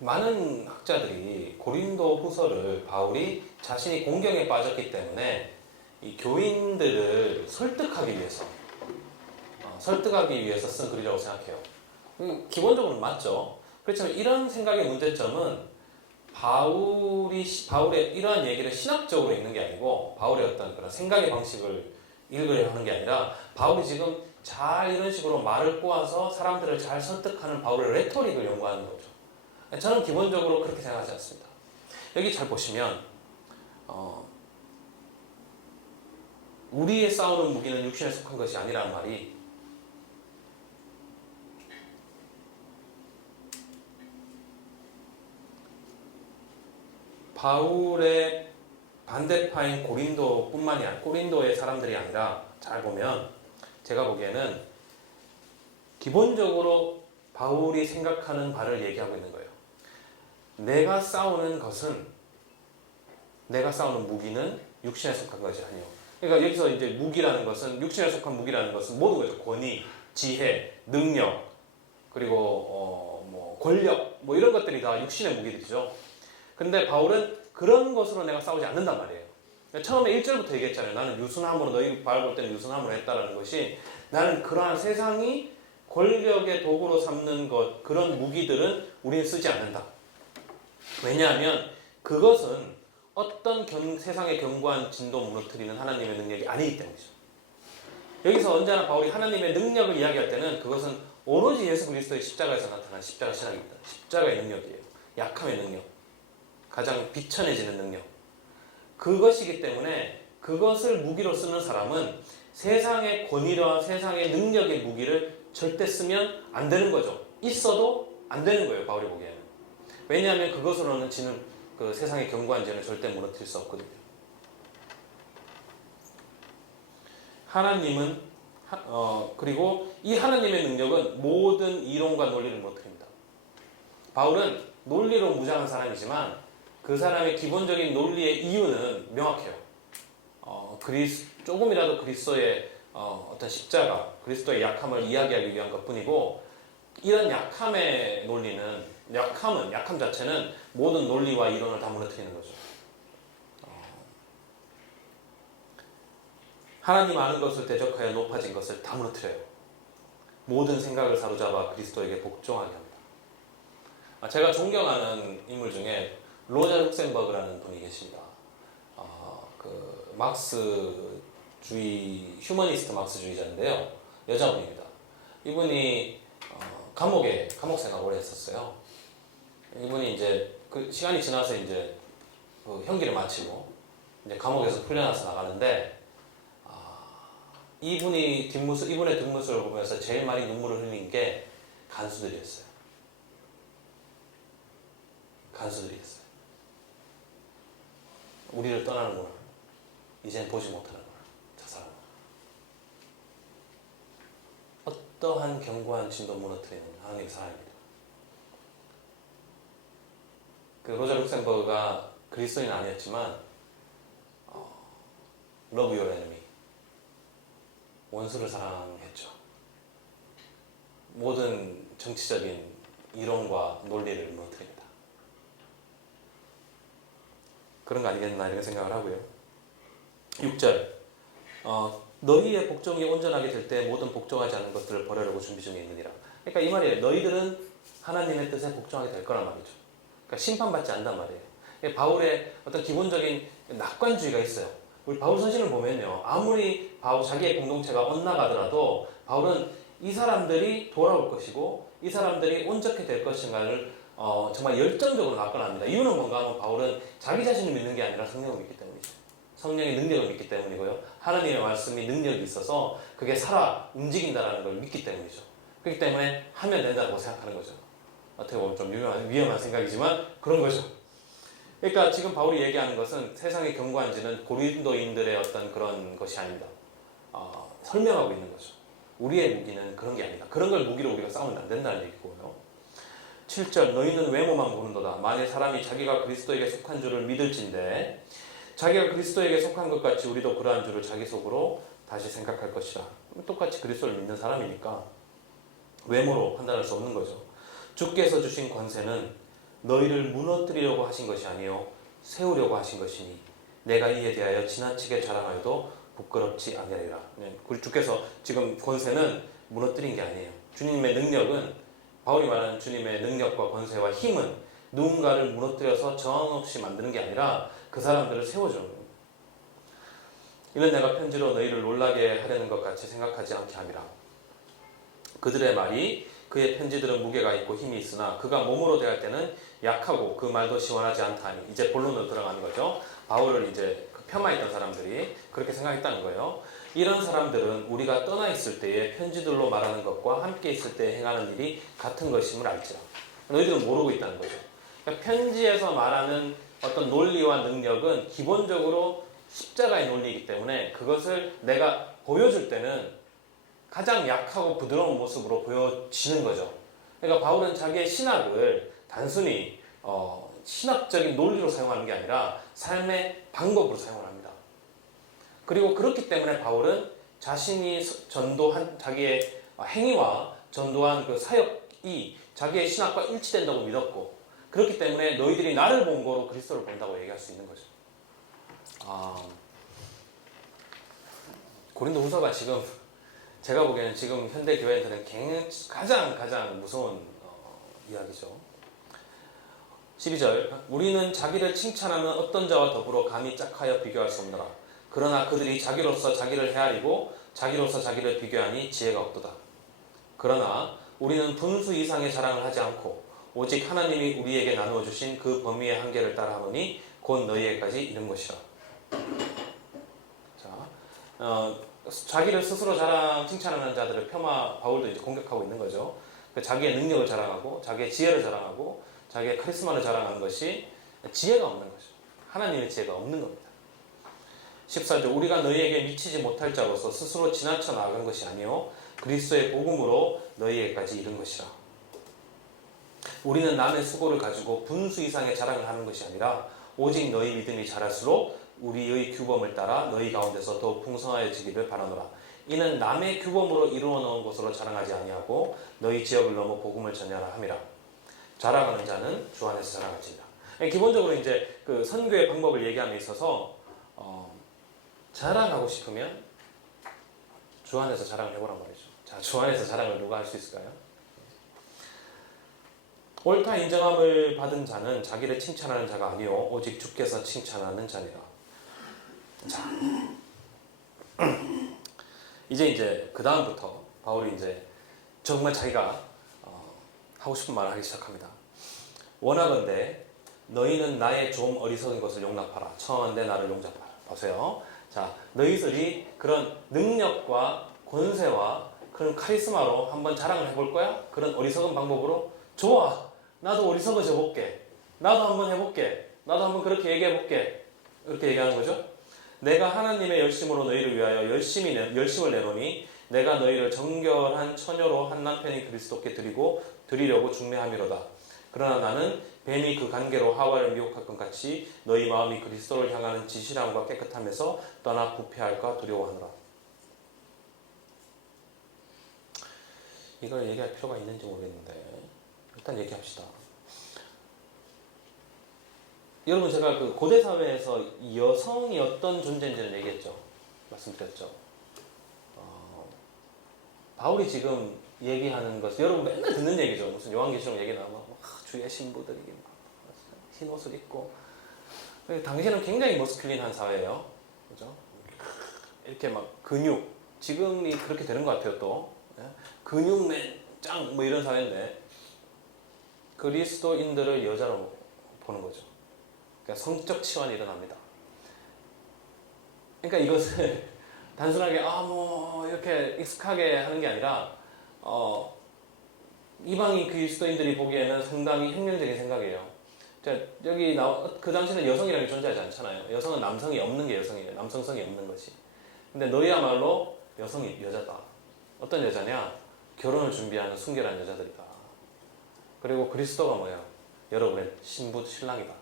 많은 학자들이 고린도 후서를 바울이 자신이 공경에 빠졌기 때문에 이 교인들을 설득하기 위해서 쓴 글이라고 생각해요. 기본적으로는 맞죠. 그렇지만 이런 생각의 문제점은 바울의 이러한 얘기를 신학적으로 읽는 게 아니고 바울의 어떤 그런 생각의 방식을 읽으려 하는 게 아니라 바울이 지금 잘 이런 식으로 말을 꼬아서 사람들을 잘 설득하는 바울의 레토릭을 연구하는 거죠. 저는 기본적으로 그렇게 생각하지 않습니다. 여기 잘 보시면 우리의 싸우는 무기는 육신에 속한 것이 아니라는 말이 바울의 반대파인 고린도의 사람들이 아니라 잘 보면 제가 보기에는 기본적으로 바울이 생각하는 바를 얘기하고 있는 거예요. 내가 싸우는 무기는 육신에 속한 것이 아니요. 그러니까 여기서 이제 무기라는 것은 육신에 속한 무기라는 것은 모든 거죠. 권위, 지혜, 능력, 그리고 뭐 권력 뭐 이런 것들이 다 육신의 무기들이죠. 근데 바울은 그런 것으로 내가 싸우지 않는단 말이에요. 처음에 1절부터 얘기했잖아요. 나는 유순함으로 너희 바울 볼 때는 유순함으로 했다라는 것이 나는 그러한 세상이 권력의 도구로 삼는 것 그런 무기들은 우리는 쓰지 않는다. 왜냐하면 그것은 어떤 세상의 견고한 진도 무너뜨리는 하나님의 능력이 아니기 때문이죠. 여기서 언제나 바울이 하나님의 능력을 이야기할 때는 그것은 오로지 예수 그리스도의 십자가에서 나타난 십자가 신학입니다. 십자가의 능력이에요. 약함의 능력. 가장 비천해지는 능력. 그것이기 때문에 그것을 무기로 쓰는 사람은 세상의 권위와 세상의 능력의 무기를 절대 쓰면 안 되는 거죠. 있어도 안 되는 거예요. 바울이 보기에는. 왜냐하면 그것으로는 지는 그 세상의 견고한 진을 절대 무너뜨릴 수 없거든요. 하나님은 그리고 이 하나님의 능력은 모든 이론과 논리를 무너뜨립니다. 바울은 논리로 무장한 사람이지만 그 사람의 기본적인 논리의 이유는 명확해요. 조금이라도 그리스도의 어떤 십자가, 그리스도의 약함을 이야기하기 위한 것뿐이고 이런 약함의 논리는 약함 자체는 모든 논리와 이론을 다 무너뜨리는 거죠. 하나님 아는 것을 대적하여 높아진 것을 다 무너뜨려요. 모든 생각을 사로잡아 그리스도에게 복종하게 합니다. 제가 존경하는 인물 중에 로저 룩셈버그라는 분이 계십니다. 그 막스주의, 휴머니스트 막스주의자인데요. 여자분입니다. 이분이 감옥 생활을 오래 했었어요. 이분이 이제 그 시간이 지나서 이제 그 형기를 마치고 이제 감옥에서 풀려나서 나가는데 이분의 뒷모습을 보면서 제일 많이 눈물을 흘린 게 간수들이었어요. 간수들이었어요. 우리를 떠나는구나. 이젠 보지 못하는구나. 저 사람은. 어떠한 견고한 진도 무너뜨리는 하나님의 사람입니다. 그 로저 룩셈버그가 그리스도인은 아니었지만 Love your enemy. 원수를 사랑했죠. 모든 정치적인 이론과 논리를 무너뜨립니다. 그런 거 아니겠나 이런 생각을 하고요. 6절 너희의 복종이 온전하게 될 때 모든 복종하지 않은 것들을 버리려고 준비 중에 있느니라. 그러니까 이 말이에요. 너희들은 하나님의 뜻에 복종하게 될 거란 말이죠. 그러니까 심판받지 않단 말이에요. 바울의 어떤 기본적인 낙관주의가 있어요. 우리 바울 서신을 보면요. 아무리 자기의 공동체가 엇나가더라도 바울은 이 사람들이 돌아올 것이고 이 사람들이 온전케 될 것인가를 정말 열정적으로 낙관합니다. 이유는 뭔가 하면 바울은 자기 자신을 믿는 게 아니라 성령을 믿기 때문이죠. 성령의 능력을 믿기 때문이고요. 하나님의 말씀이 능력이 있어서 그게 살아 움직인다는 걸 믿기 때문이죠. 그렇기 때문에 하면 된다고 생각하는 거죠. 어떻게 보면 좀 위험한 생각이지만 그런 거죠. 그러니까 지금 바울이 얘기하는 것은 세상의 견고한지는 고린도인들의 어떤 그런 것이 아닙니다. 설명하고 있는 거죠. 우리의 무기는 그런 게 아니다. 그런 걸 무기로 우리가 싸우면 안 된다는 얘기고요. 7절 너희는 외모만 보는도다. 만일 사람이 자기가 그리스도에게 속한 줄을 믿을진데 자기가 그리스도에게 속한 것 같이 우리도 그러한 줄을 자기 속으로 다시 생각할 것이다. 똑같이 그리스도를 믿는 사람이니까 외모로 판단할 수 없는 거죠. 주께서 주신 권세는 너희를 무너뜨리려고 하신 것이 아니요 세우려고 하신 것이니 내가 이에 대하여 지나치게 자랑하여도 부끄럽지 아니하리라. 우리 주께서 지금 권세는 무너뜨린 게 아니에요. 주님의 능력은 바울이 말하는 주님의 능력과 권세와 힘은 누군가를 무너뜨려서 저항 없이 만드는 게 아니라 그 사람들을 세워주는 겁니다. 이는 내가 편지로 너희를 놀라게 하려는 것 같이 생각하지 않게 함이라. 그들의 말이 그의 편지들은 무게가 있고 힘이 있으나 그가 몸으로 대할 때는 약하고 그 말도 시원하지 않다 하니 이제 본론으로 들어가는 거죠. 바울을 이제 폄하했던 사람들이 그렇게 생각했다는 거예요. 이런 사람들은 우리가 떠나 있을 때에 편지들로 말하는 것과 함께 있을 때 행하는 일이 같은 것임을 알지라. 너희들은 모르고 있다는 거죠. 그러니까 편지에서 말하는 어떤 논리와 능력은 기본적으로 십자가의 논리이기 때문에 그것을 내가 보여줄 때는 가장 약하고 부드러운 모습으로 보여지는 거죠. 그러니까 바울은 자기의 신학을 단순히 신학적인 논리로 사용하는 게 아니라 삶의 방법으로 사용을 합니다. 그리고 그렇기 때문에 바울은 자신이 전도한 자기의 행위와 전도한 그 사역 자기의 신학과 일치된다고 믿었고 그렇기 때문에 너희들이 나를 본 거로 그리스도를 본다고 얘기할 수 있는 거죠. 고린도 후서가 지금 제가 보기에는 지금 현대 교회한테는 가장 무서운 이야기죠. 12절 우리는 자기를 칭찬하는 어떤 자와 더불어 감히 짝하여 비교할 수 없노라. 그러나 그들이 자기로서 자기를 헤아리고 자기로서 자기를 비교하니 지혜가 없도다. 그러나 우리는 분수 이상의 자랑을 하지 않고 오직 하나님이 우리에게 나누어 주신 그 범위의 한계를 따라 하노니 곧 너희에게까지 이른 것이라. 자, 자기를 스스로 칭찬하는 자들을 바울도 이제 공격하고 있는 거죠. 자기의 능력을 자랑하고 자기의 지혜를 자랑하고 자기의 카리스마를 자랑하는 것이 지혜가 없는 거죠. 하나님의 지혜가 없는 겁니다. 14절 우리가 너희에게 미치지 못할 자로서 스스로 지나쳐 나아간 것이 아니요 그리스도의 복음으로 너희에게까지 이른 것이라. 우리는 남의 수고를 가지고 분수 이상의 자랑을 하는 것이 아니라 오직 너희 믿음이 자랄수록 우리의 규범을 따라 너희 가운데서 더욱 풍성하여지기를 바라노라. 이는 남의 규범으로 이루어 놓은 것으로 자랑하지 아니하고 너희 지역을 넘어 복음을 전하라 함이라. 자랑하는 자는 주 안에서 자랑할지니라. 기본적으로 이제 그 선교의 방법을 얘기함에 있어서 자랑하고 싶으면 주 안에서 자랑을 해보란 말이죠. 자, 주 안에서 자랑을 누가 할 수 있을까요? 옳다 인정함을 받은 자는 자기를 칭찬하는 자가 아니요 오직 주께서 칭찬하는 자니라. 자, 이제 그 다음부터 바울이 이제 정말 자기가 하고 싶은 말을 하기 시작합니다. 원하건대 너희는 나의 좀 어리석은 것을 용납하라. 청한데 나를 용납하라. 보세요. 자, 너희들이 그런 능력과 권세와 그런 카리스마로 한번 자랑을 해볼 거야? 그런 어리석은 방법으로? 좋아. 나도 어리석어져 볼게. 나도 한번 해볼게. 나도 한번 그렇게 얘기해볼게. 이렇게 얘기하는 거죠. 내가 하나님의 열심으로 너희를 위하여 열심을 내노니 내가 너희를 정결한 처녀로 한 남편이 그리스도께 드리려고 중매함이로다. 그러나 나는 뱀이 그 관계로 하와를 미혹할 것 같이 너희 마음이 그리스도를 향하는 지실함과 깨끗함에서 떠나 부패할까 두려워하노라. 이걸 얘기할 필요가 있는지 모르겠는데 일단 얘기합시다. 여러분 제가 그 고대 사회에서 여성이 어떤 존재인지를 얘기했죠. 말씀드렸죠. 바울이 지금 얘기하는 것은 여러분 맨날 듣는 얘기죠. 무슨 요한계시록 얘기 나오면 주의 신부들이 흰 옷을 입고 당시에는 굉장히 머스큘린한 사회예요. 그죠? 이렇게 막 근육 지금이 그렇게 되는 것 같아요. 또 근육맨 짱 뭐 이런 사회인데 그리스도인들을 여자로 보는 거죠. 그러니까 성적 치환이 일어납니다. 그러니까 이것을 단순하게 뭐 이렇게 익숙하게 하는 게 아니라 이방인 그리스도인들이 보기에는 상당히 혁명적인 생각이에요. 자, 여기 그 당시에는 여성이라는 게 존재하지 않잖아요. 여성은 남성이 없는 게 여성이에요. 남성성이 없는 것이. 근데 너희야말로 여성이 여자다. 어떤 여자냐? 결혼을 준비하는 순결한 여자들이다. 그리고 그리스도가 뭐야? 여러분의 신랑이다.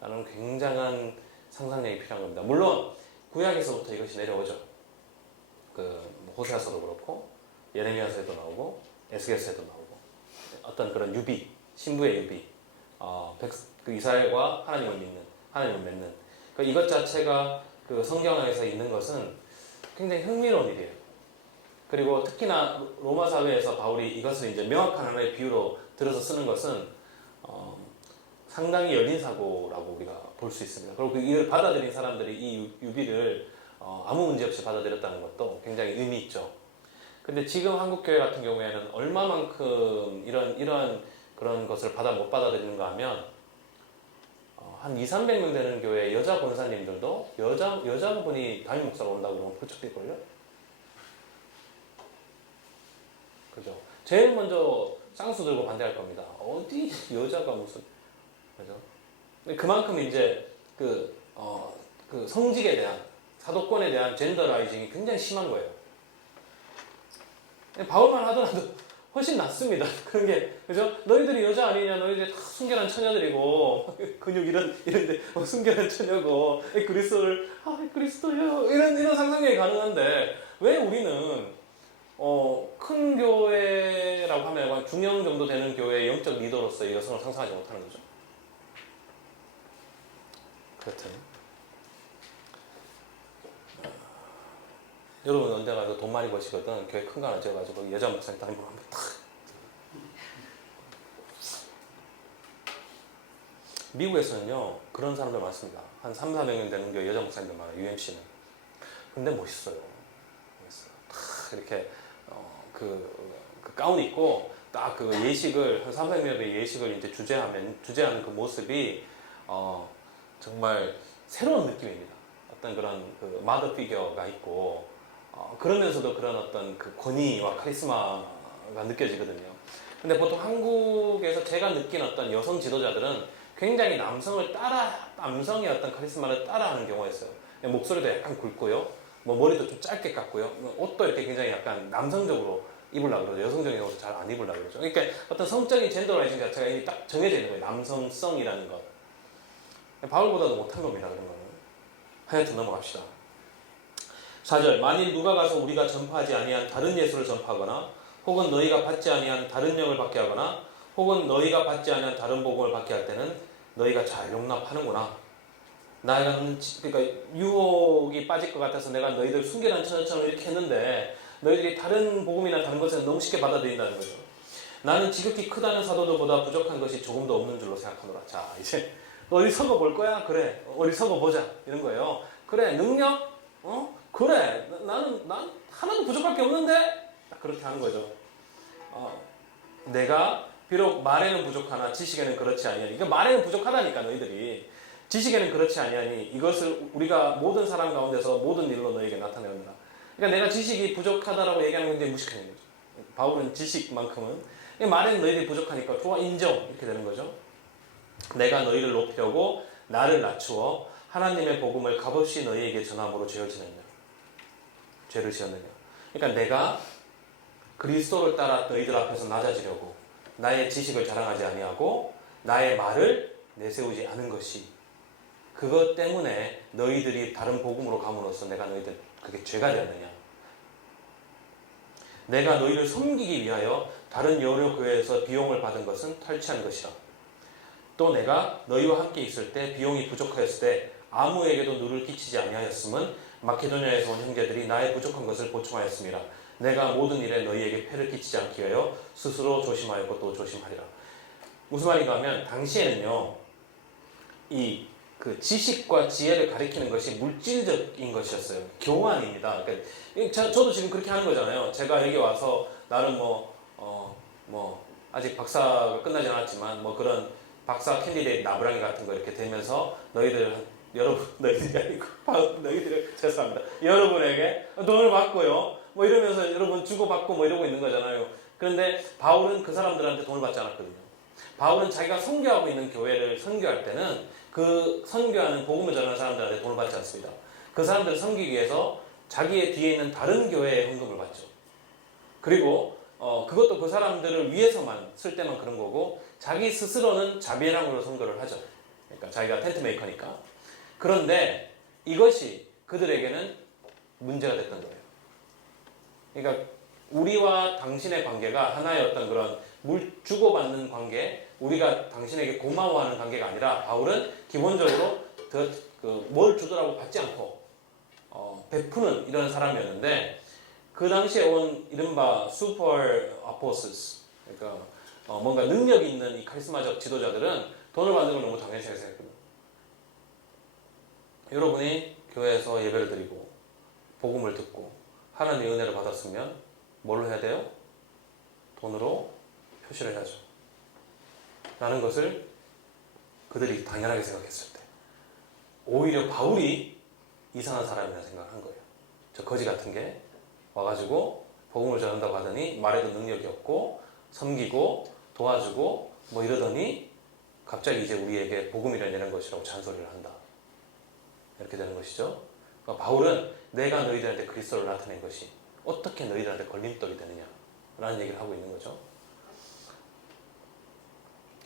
라는 굉장한 상상력이 필요한 겁니다. 물론 구약에서부터 이것이 내려오죠. 호세아서도 그렇고 예레미야서에도 나오고 에스겔서에도 나오고 어떤 그런 유비, 신부의 유비, 그 이스라엘과 하나님을 맺는 이것 자체가 그 성경에서 있는 것은 굉장히 흥미로운 일이에요. 그리고 특히나 로마 사회에서 바울이 이것을 이제 명확한 하나의 비유로 들어서 쓰는 것은 상당히 열린 사고라고 우리가 볼 수 있습니다. 그리고 이걸 받아들인 사람들이 이 유비를 아무 문제 없이 받아들였다는 것도 굉장히 의미 있죠. 근데 지금 한국교회 같은 경우에는 얼마만큼 이런 그런 것을 못 받아들이는가 하면 한 200~300명 되는 교회 여자 권사님들도 여자분이 담임 목사로 온다고 그러면 벌쩍 뛸걸요? 그죠? 제일 먼저 쌍수 들고 반대할 겁니다. 어디 여자가 무슨 그죠? 그만큼 이제 그 성직에 대한 사도권에 대한 젠더라이징이 굉장히 심한 거예요. 바울만 하더라도 훨씬 낫습니다. 그런 게 그죠? 너희들이 여자 아니냐? 너희들이 다 순결한 처녀들이고 근육 이런데 순결한 처녀고 그리스도요 이런 상상력이 가능한데 왜 우리는 큰 교회라고 하면 중형 정도 되는 교회의 영적 리더로서 여성을 상상하지 못하는 거죠. 그렇든 여러분 언제가 돈 많이 버시거든 교회 큰 거 하나 지어가지고 여자 목사님 담임으로 한번 탁. 미국에서는요 그런 사람들 많습니다. 한 300~400명 되는 교회 여자 목사님들 많아요. UMC는. 근데 멋있어요. 탁 이렇게 그 가운 입고 딱 그 예식을 한 300명의 예식을 이제 주재하는 그 모습이 정말 새로운 느낌입니다. 어떤 그런 그 마더 피겨가 있고 그러면서도 그런 어떤 그 권위와 카리스마가 느껴지거든요. 근데 보통 한국에서 제가 느낀 어떤 여성 지도자들은 굉장히 남성의 어떤 카리스마를 따라하는 경우가 있어요. 목소리도 약간 굵고요. 뭐 머리도 좀 짧게 깎고요. 옷도 이렇게 굉장히 약간 남성적으로 입으려고 그러죠. 여성적인 옷을 잘 안 입으려고 그러죠. 그러니까 어떤 성적인 젠더라이징 자체가 이미 딱 정해져 있는 거예요. 남성성이라는 것. 바울보다도 못한 겁니다. 그런 거는. 하여튼 넘어갑시다. 4절 만일 누가 가서 우리가 전파하지 아니한 다른 예수를 전파하거나 혹은 너희가 받지 아니한 다른 영을 받게 하거나 혹은 너희가 받지 아니한 다른 복음을 받게 할 때는 너희가 잘 용납하는구나. 나는 그러니까 유혹이 빠질 것 같아서 내가 너희들 순결한 처녀처럼 이렇게 했는데 너희들이 다른 복음이나 다른 것을 너무 쉽게 받아들인다는 거죠. 나는 지극히 크다는 사도들보다 부족한 것이 조금도 없는 줄로 생각하노라. 자 이제 어리석어 볼 거야? 그래 어리석어 보자 이런 거예요. 그래 능력? 그래 난 하나도 부족할 게 없는데 그렇게 하는 거죠. 내가 비록 말에는 부족하나 지식에는 그렇지 아니하니. 그러니까 말에는 부족하다니까 너희들이. 지식에는 그렇지 아니하니 이것을 우리가 모든 사람 가운데서 모든 일로 너에게 나타내느라. 그러니까 내가 지식이 부족하다라고 얘기하는 건 굉장히 무식한 거죠. 바울은 지식만큼은 말에는 너희들이 부족하니까 좋아 인정 이렇게 되는 거죠. 내가 너희를 높이려고 나를 낮추어 하나님의 복음을 값없이 너희에게 전함으로 죄를 지었느냐. 그러니까 내가 그리스도를 따라 너희들 앞에서 낮아지려고 나의 지식을 자랑하지 아니하고 나의 말을 내세우지 않은 것이 그것 때문에 너희들이 다른 복음으로 감으로써 내가 너희들 그게 죄가 되었느냐. 내가 너희를 섬기기 위하여 다른 여러 교회에서 비용을 받은 것은 탈취한 것이라. 또 내가 너희와 함께 있을 때 비용이 부족하였을 때 아무에게도 누를 끼치지 아니하였음은 마케도냐에서 온 형제들이 나의 부족한 것을 보충하였습니다. 내가 모든 일에 너희에게 폐를 끼치지 않기 위하여 스스로 조심하였고 또 조심하리라. 무슨 말인가 하면 당시에는요 이 그 지식과 지혜를 가리키는 것이 물질적인 것이었어요. 교환입니다. 그러니까 저도 지금 그렇게 하는 거잖아요. 제가 여기 와서 나는 아직 박사가 끝나지 않았지만 뭐 그런 박사 캔디데이트 나부랑이 같은 거 이렇게 되면서 너희들이 아니고 너희들 죄송합니다. 여러분에게 돈을 받고요. 뭐 이러면서 여러분 주고받고 뭐 이러고 있는 거잖아요. 그런데 바울은 그 사람들한테 돈을 받지 않았거든요. 바울은 자기가 선교하고 있는 교회를 선교할 때는 그 선교하는 복음을 전하는 사람들한테 돈을 받지 않습니다. 그 사람들을 섬기기 위해서 자기의 뒤에 있는 다른 교회에 헌금을 받죠. 그리고 그것도 그 사람들을 위해서만 쓸 때만 그런 거고 자기 스스로는 자비랑으로 선교를 하죠. 그러니까 자기가 텐트 메이커니까. 그런데 이것이 그들에게는 문제가 됐던 거예요. 그러니까 우리와 당신의 관계가 하나의 어떤 그런 주고받는 관계, 우리가 당신에게 고마워하는 관계가 아니라 바울은 기본적으로 뭘 주더라고 받지 않고 베푸는 이런 사람이었는데 그 당시에 온 이른바 슈퍼 아포스스, 그러니까 뭔가 능력 있는 이 카리스마적 지도자들은 돈을 받는 걸 너무 당연시 생각했거든요. 여러분이 교회에서 예배를 드리고 복음을 듣고 하나님의 은혜를 받았으면 뭘로 해야 돼요? 돈으로 표시를 해야죠. 라는 것을 그들이 당연하게 생각했을 때 오히려 바울이 이상한 사람이라는 생각을 한 거예요. 저 거지 같은 게 와가지고 복음을 전한다고 하더니 말에도 능력이 없고 섬기고 도와주고 뭐 이러더니 갑자기 이제 우리에게 복음이라는 것이라고 잔소리를 한다. 이렇게 되는 것이죠. 그러니까 바울은 내가 너희들한테 그리스도를 나타낸 것이 어떻게 너희들한테 걸림돌이 되느냐 라는 얘기를 하고 있는 거죠.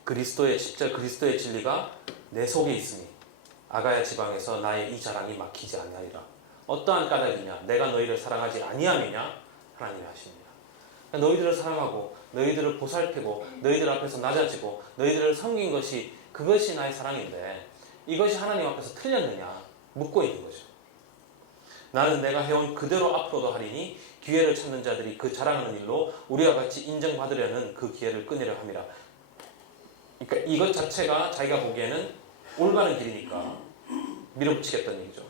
그리스도의 진리가 내 속에 있으니 아가야 지방에서 나의 이 자랑이 막히지 아니하리라. 어떠한 까닭이냐? 내가 너희를 사랑하지 아니함이냐? 하나님이 하십니다. 너희들을 사랑하고 너희들을 보살피고 너희들 앞에서 낮아지고 너희들을 섬긴 것이 그것이 나의 사랑인데 이것이 하나님 앞에서 틀렸느냐 묻고 있는 거죠. 나는 내가 해온 그대로 앞으로도 하리니 기회를 찾는 자들이 그 자랑하는 일로 우리와 같이 인정받으려는 그 기회를 끊으려 함이라. 그러니까 이것 자체가 자기가 보기에는 올바른 길이니까 밀어붙이겠다는 얘기죠.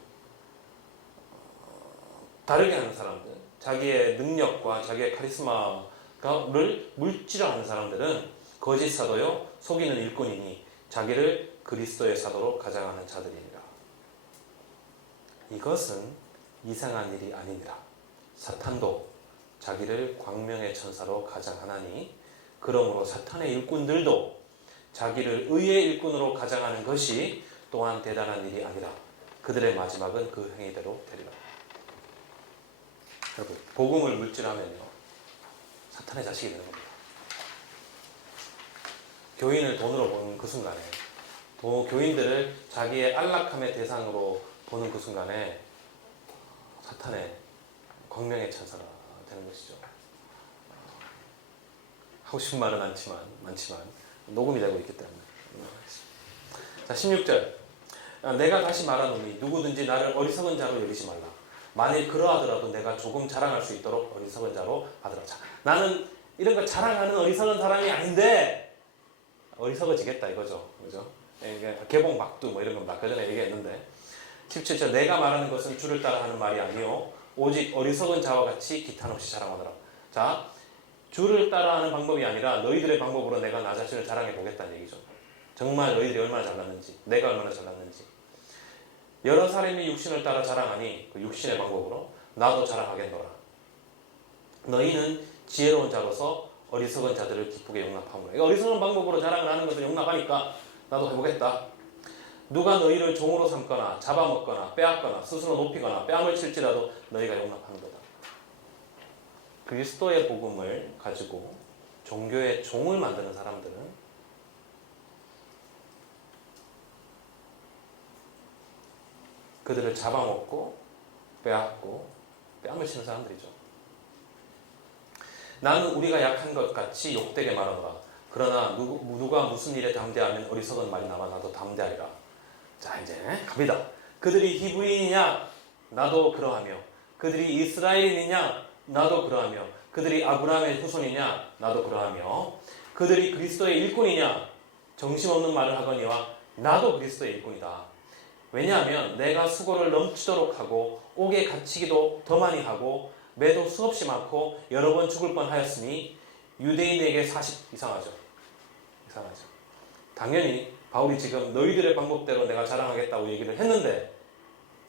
다르게 하는 사람들, 자기의 능력과 자기의 카리스마를 물질화하는 사람들은 거짓 사도요 속이는 일꾼이니 자기를 그리스도의 사도로 가장하는 자들이니라. 이것은 이상한 일이 아니니라. 사탄도 자기를 광명의 천사로 가장하나니 그러므로 사탄의 일꾼들도 자기를 의의 일꾼으로 가장하는 것이 또한 대단한 일이 아니라 그들의 마지막은 그 행위대로 되리라. 여러분, 복음을 물질하면요 사탄의 자식이 되는 겁니다. 교인을 돈으로 보는 그 순간에 교인들을 자기의 안락함의 대상으로 보는 그 순간에 사탄의 광명의 천사가 되는 것이죠. 하고 싶은 말은 많지만 녹음이 되고 있기 때문에. 자, 16절. 내가 다시 말하노니 누구든지 나를 어리석은 자로 여기지 말라. 만일 그러하더라도 내가 조금 자랑할 수 있도록 어리석은 자로 하더라. 자, 나는 이런 거 자랑하는 어리석은 사람이 아닌데 어리석어지겠다 이거죠. 그죠? 개봉 막두 뭐 이런 겁니다. 그 전에 얘기했는데 17절. 내가 말하는 것은 주를 따라 하는 말이 아니요 오직 어리석은 자와 같이 기탄 없이 자랑하더라. 자, 주를 따라하는 방법이 아니라 너희들의 방법으로 내가 나 자신을 자랑해 보겠다는 얘기죠. 정말 너희들이 얼마나 잘났는지, 내가 얼마나 잘났는지. 여러 사람이 육신을 따라 자랑하니 그 육신의 방법으로 나도 자랑하겠노라. 너희는 지혜로운 자로서 어리석은 자들을 기쁘게 용납하므로. 어리석은 방법으로 자랑을 하는 것을 용납하니까 나도 해보겠다. 누가 너희를 종으로 삼거나 잡아먹거나 빼앗거나 스스로 높이거나 뺨을 칠지라도 너희가 용납하는 거다. 그리스도의 복음을 가지고 종교의 종을 만드는 사람들은 그들을 잡아먹고 빼앗고 뺨을 치는 사람들이죠. 나는 우리가 약한 것 같이 욕되게 말하노라. 그러나 누가 무슨 일에 담대하면 어리석은 말이 나와 나도 담대하리라. 자, 이제 갑니다. 그들이 히브리인이냐? 나도 그러하며. 그들이 이스라엘인이냐? 나도 그러하며. 그들이 아브라함의 후손이냐? 나도 그러하며. 그들이 그리스도의 일꾼이냐? 정신없는 말을 하거니와 나도 그리스도의 일꾼이다. 왜냐하면 내가 수고를 넘치도록 하고 옥에 갇히기도 더 많이 하고 매도 수없이 많고 여러 번 죽을 뻔하였으니 유대인에게 40 이상하죠. 당연히 바울이 지금 너희들의 방법대로 내가 자랑하겠다고 얘기를 했는데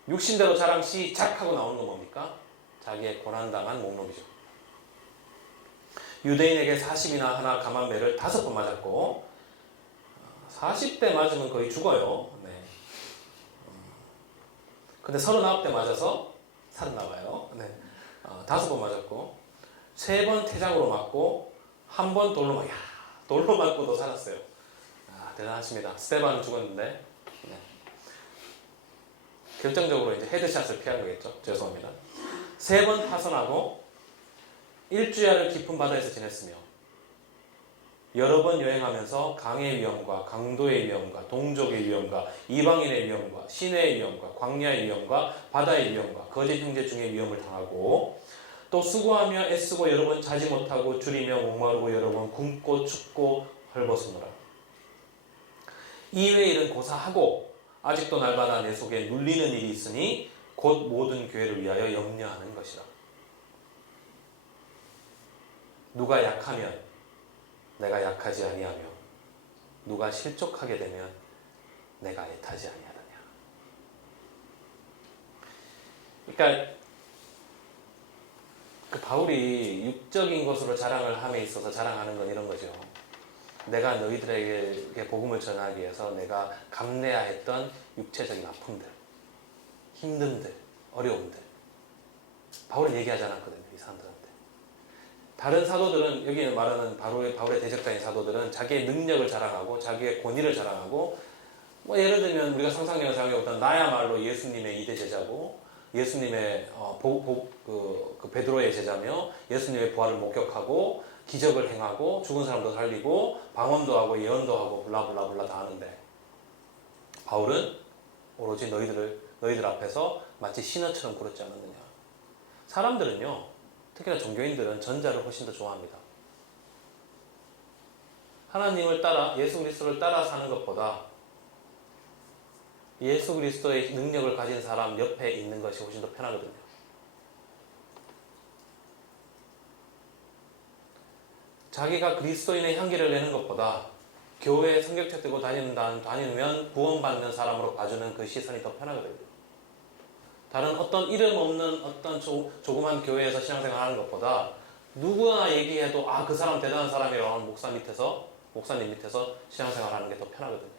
육신대로 자랑 시작하고 나오는 건 뭡니까? 자기의 고난당한 목록이죠. 유대인에게 40이나 하나 감한매를 5번 맞았고 40대 맞으면 거의 죽어요. 네. 근데 39대 맞아서 살아나와요. 네. 5번 맞았고 3번 태장으로 맞고 1번 돌로 맞고도 살았어요. 대단하십니다. 스테반은 죽었는데 네. 결정적으로 이제 헤드샷을 피한 거겠죠. 죄송합니다. 3번 파선하고 1주야를 깊은 바다에서 지냈으며 여러 번 여행하면서 강의 위험과 강도의 위험과 동족의 위험과 이방인의 위험과 시내의 위험과 광야의 위험과 바다의 위험과 거짓 형제 중의 위험을 당하고 또 수고하며 애쓰고 여러 번 자지 못하고 줄이며 목마르고 여러 번 굶고 춥고 헐벗으노라. 이외의 일은 고사하고 아직도 날마다 내 속에 눌리는 일이 있으니 곧 모든 교회를 위하여 염려하는 것이라. 누가 약하면 내가 약하지 아니하며 누가 실족하게 되면 내가 애타지 아니하느냐. 그러니까 그 바울이 육적인 것으로 자랑을 함에 있어서 자랑하는 건 이런 거죠. 내가 너희들에게 복음을 전하기 위해서 내가 감내하였던 육체적인 아픔들, 힘듦들, 어려움들 바울은 얘기하지 않았거든요. 이 사람들한테. 다른 사도들은 여기 말하는 바울의 대적자인 사도들은 자기의 능력을 자랑하고 자기의 권위를 자랑하고 뭐 예를 들면 우리가 상상력을 사용해보던 나야말로 예수님의 2대 제자고 예수님의 그 베드로의 제자며 예수님의 부활을 목격하고 기적을 행하고 죽은 사람도 살리고 방언도 하고 예언도 하고 블라블라블라 다 하는데 바울은 오로지 너희들 앞에서 마치 신하처럼 굴었지 않았느냐. 사람들은요, 특히나 종교인들은 전자를 훨씬 더 좋아합니다. 하나님을 따라 예수 그리스도를 따라 사는 것보다 예수 그리스도의 능력을 가진 사람 옆에 있는 것이 훨씬 더 편하거든요. 자기가 그리스도인의 향기를 내는 것보다 교회에 성경책 들고 다니면 구원받는 사람으로 봐주는 그 시선이 더 편하거든요. 다른 어떤 이름 없는 어떤 조그만 교회에서 신앙생활 하는 것보다 누구나 얘기해도 그 사람 대단한 사람이라고 하는 목사님 밑에서 신앙생활 하는 게 더 편하거든요.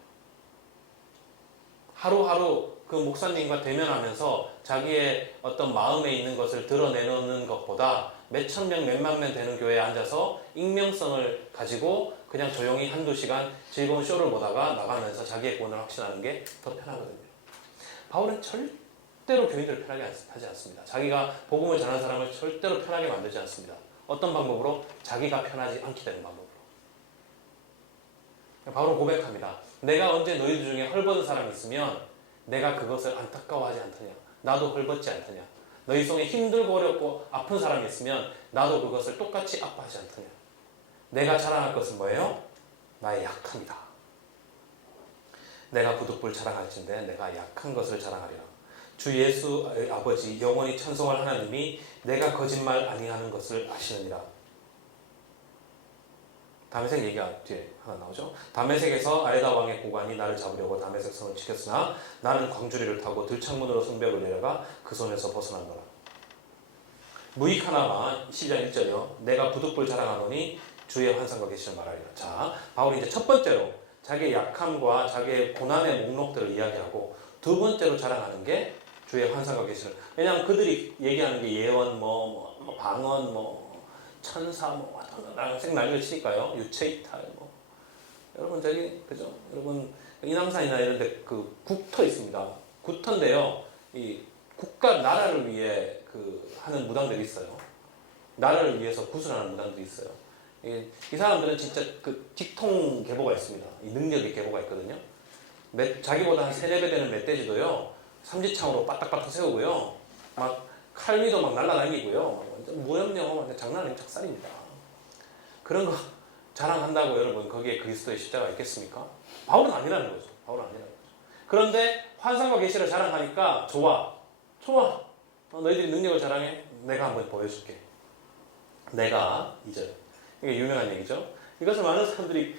하루하루 그 목사님과 대면하면서 자기의 어떤 마음에 있는 것을 드러내놓는 것보다 몇천 명, 몇만 명 되는 교회에 앉아서 익명성을 가지고 그냥 조용히 한두 시간 즐거운 쇼를 보다가 나가면서 자기의 구원을 확신하는 게 더 편하거든요. 바울은 절대로 교인들을 편하게 하지 않습니다. 자기가 복음을 전하는 사람을 절대로 편하게 만들지 않습니다. 어떤 방법으로? 자기가 편하지 않게 되는 방법으로. 바울은 고백합니다. 내가 언제 너희들 중에 헐벗은 사람이 있으면 내가 그것을 안타까워하지 않더냐. 나도 헐벗지 않더냐. 너희 속에 힘들고 어렵고 아픈 사람이 있으면 나도 그것을 똑같이 아파하지 않더냐. 내가 자랑할 것은 뭐예요? 나의 약함이다. 내가 부득불 자랑할진대 내가 약한 것을 자랑하리라. 주 예수 아버지 영원히 찬송할 하나님이 내가 거짓말 아니하는 것을 아시느니라. 다메섹 얘기가 뒤에 하나 나오죠. 다메섹에서 아레다 왕의 고관이 나를 잡으려고 다메섹 성을 지켰으나 나는 광주리를 타고 들창문으로 성벽을 내려가 그 손에서 벗어났노라. 무익하나마 12장 1절이요. 내가 부득불 자랑하노니 주의 환상과 계시를 말하리라. 자, 바울이 이제 첫 번째로 자기의 약함과 자기의 고난의 목록들을 이야기하고 두 번째로 자랑하는 게 주의 환상과 계시를. 왜냐하면 그들이 얘기하는 게 예언, 방언, 천사, 난리를 치니까요. 유체이탈, 여러분 그죠? 여러분 인왕산이나 이런데 그 국터 있습니다. 국터인데요. 이 국가 나라를 위해 하는 무당들이 있어요. 나라를 위해서 구슬하는 무당들이 있어요. 이 사람들은 진짜 그 직통 계보가 있습니다. 이 능력의 계보가 있거든요. 자기보다 한 3-4배 되는 멧돼지도요. 삼지창으로 빠딱빠딱 세우고요. 막 칼미도 막 날아다니고요. 무협력 장난 아닌 작살입니다. 그런 거 자랑한다고 여러분 거기에 그리스도의 십자가 있겠습니까? 바울은 아니라는 거죠. 그런데 환상과 계시를 자랑하니까 좋아. 너희들이 능력을 자랑해. 내가 한번 보여줄게. 내가 2절. 이게 유명한 얘기죠. 이것을 많은 사람들이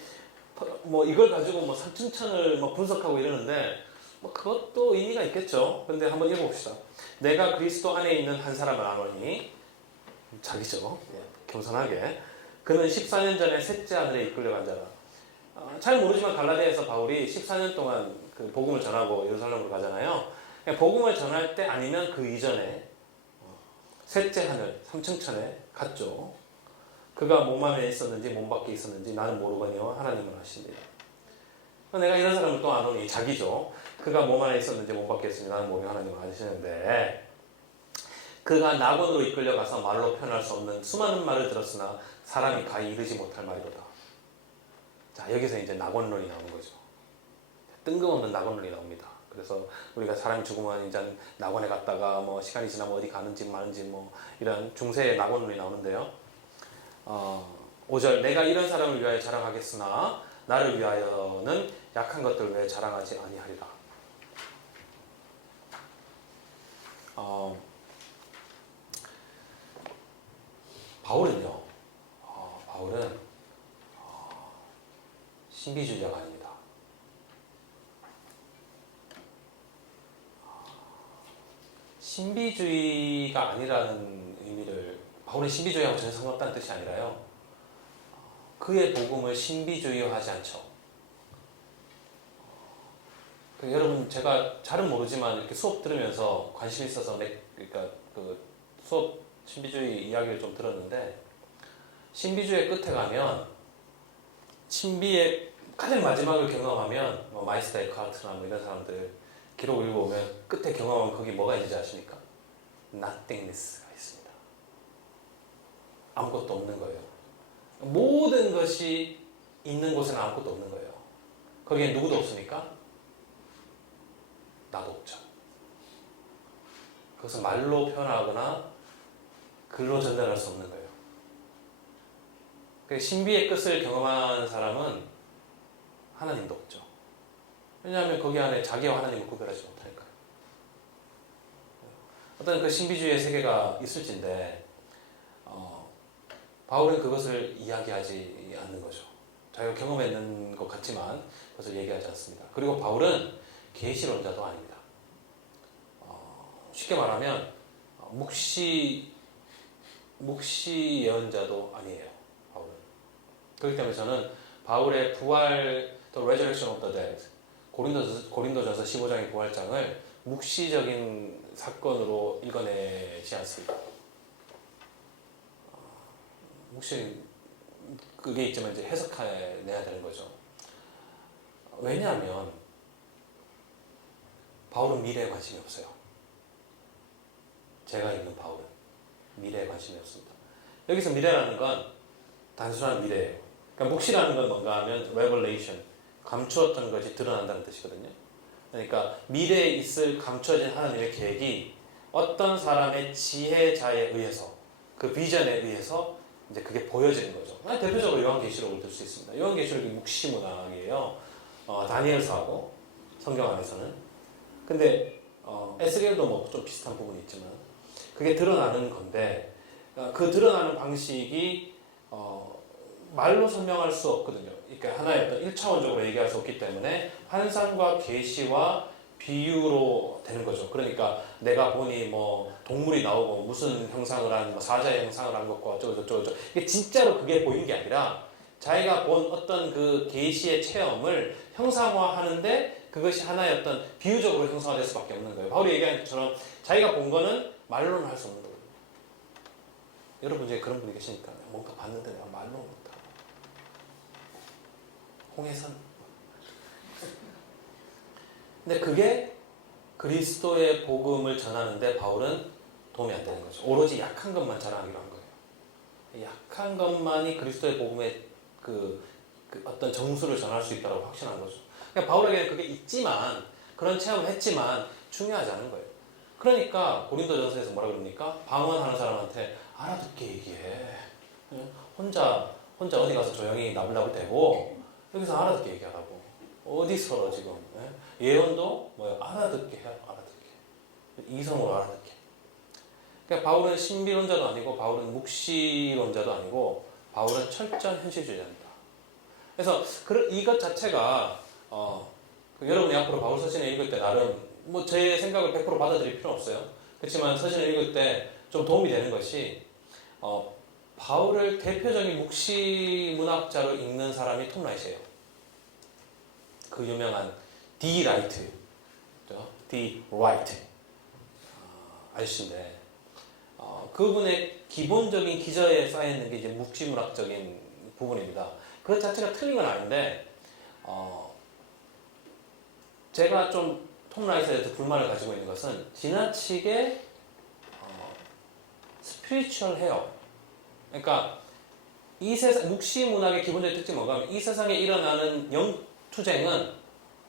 이걸 가지고 삼층천을 분석하고 이러는데 그것도 의미가 있겠죠. 그런데 한번 읽어봅시다. 내가 그리스도 안에 있는 한 사람을 아노니 자기죠. 겸손하게. 그는 14년 전에 셋째 하늘에 이끌려간 자라. 잘 모르지만 갈라디아에서 바울이 14년 동안 그 복음을 전하고 예루살렘으로 가잖아요. 복음을 전할 때 아니면 그 이전에 셋째 하늘, 삼층천에 갔죠. 그가 몸 안에 있었는지 몸 밖에 있었는지 나는 모르거니와 하나님은 아십니다. 내가 이런 사람을 또 아노니 자기죠. 그가 몸 안에 있었는지 몸 밖에 있었는지 나는 모르고 하나님은 아시는데 그가 낙원으로 이끌려가서 말로 표현할 수 없는 수많은 말을 들었으나 사람이 가히 이르지 못할 말이로다. 자, 여기서 이제 낙원론이 나오는 거죠. 뜬금없는 낙원론이 나옵니다. 그래서 우리가 사람이 죽으면 이제 낙원에 갔다가 시간이 지나면 어디 가는지 마는지 이런 중세의 낙원론이 나오는데요. 5절 내가 이런 사람을 위하여 자랑하겠으나 나를 위하여는 약한 것들을 왜 자랑하지 아니하리라. 바울은 신비주의자가 아닙니다. 신비주의가 아니라는 의미를 바울의 신비주의하고 전혀 상관없다는 뜻이 아니라요. 그의 복음을 신비주의화하지 않죠. 여러분 제가 잘은 모르지만 이렇게 수업 들으면서 관심 있어서 그러니까 그 수업 신비주의 이야기를 좀 들었는데 신비주의의 끝에 가면 신비의 가장 마지막을 경험하면 마이스터 에크하르트나 이런 사람들 기록을 읽어보면 끝에 경험하면 거기 뭐가 있는지 아십니까? nothingness가 있습니다. 아무것도 없는 거예요. 모든 것이 있는 곳에는 아무것도 없는 거예요. 거기에 누구도 없습니까? 나도 없죠. 그것은 말로 표현하거나 글로 전달할 수 없는 거예요. 신비의 끝을 경험한 사람은 하나님도 없죠. 왜냐하면 거기 안에 자기와 하나님을 구별하지 못하니까요. 어떤 그 신비주의의 세계가 있을진데 바울은 그것을 이야기하지 않는 거죠. 자기가 경험했는 것 같지만 그것을 얘기하지 않습니다. 그리고 바울은 계시론자도 아닙니다. 쉽게 말하면 묵시 예언자도 아니에요. 바울은. 그렇기 때문에 저는 바울의 부활, The Resurrection of the Dead, 고린도전서 15장의 부활장을 묵시적인 사건으로 읽어내지 않습니다. 묵시 그게 있지만 이제 해석해내야 되는 거죠. 왜냐하면 바울은 미래에 관심이 없어요. 제가 읽는 바울은 미래에 관심이 없습니다. 여기서 미래라는 건 단순한 미래예요. 그러니까 묵시라는 건 뭔가 하면 revelation, 감추었던 것이 드러난다는 뜻이거든요. 그러니까 미래에 있을 감춰진 하나님의 계획이 어떤 사람의 지혜자에 의해서 그 비전에 의해서 이제 그게 보여지는 거죠. 대표적으로 요한계시록을 들 수 있습니다. 요한계시록이 묵시 문학이에요. 다니엘서하고 성경 안에서는. 근데 에스겔도 뭐 좀 비슷한 부분이 있지만 그게 드러나는 건데 그 드러나는 방식이 말로 설명할 수 없거든요. 그러니까 하나의 어떤 1차원적으로 얘기할 수 없기 때문에 환상과 계시와 비유로 되는 거죠. 그러니까 내가 보니 뭐 동물이 나오고 무슨 형상을 한 뭐 사자의 형상을 한 것과 어쩌고 이게 진짜로 그게 보이는 게 아니라 자기가 본 어떤 그 계시의 체험을 형상화하는데 그것이 하나의 어떤 비유적으로 형상화될 수밖에 없는 거예요. 바울이 얘기한 것처럼 자기가 본 거는 말로는 할 수 없는 거예요. 여러분 중에 그런 분이 계시니까 뭔가 봤는데 내가 말로 못하고 홍해선. 근데 그게 그리스도의 복음을 전하는데 바울은 도움이 안 되는 거죠. 오로지 약한 것만 자랑하기로 한 거예요. 약한 것만이 그리스도의 복음의 그 어떤 정수를 전할 수 있다고 확신한 거죠. 그러니까 바울에게는 그게 있지만 그런 체험을 했지만 중요하지 않은 거예요. 그러니까 고린도전서에서 뭐라 그럽니까? 방언하는 사람한테 알아듣게 얘기해. 혼자 어디 가서 조용히 나불나불 대고 여기서 알아듣게 얘기하라고. 어디서 지금 예언도 뭐야? 알아듣게 해요. 알아듣게. 이성으로 알아듣게. 그러니까 바울은 신비론자도 아니고 바울은 묵시론자도 아니고 바울은 철저한 현실주의자입니다. 그래서 이것 자체가 여러분이 앞으로 바울 서신을 읽을 때 나름 뭐 제 생각을 100% 받아들일 필요는 없어요. 그렇지만 서신을 읽을 때 좀 도움이 되는 것이 바울을 대표적인 묵시 문학자로 읽는 사람이 톰 라이트예요. 그 유명한 D. 라이트, D. 라이트 아저씨인데 그분의 기본적인 기저에 쌓여있는 게 이제 묵시 문학적인 부분입니다. 그 자체가 틀린 건 아닌데 제가 좀 톰 라이트에 대해서 불만을 가지고 있는 것은 지나치게 스피리추얼해요. 그러니까 이 세상 묵시 문학의 기본적인 특징이 뭔가 하면 이 세상에 일어나는 영투쟁은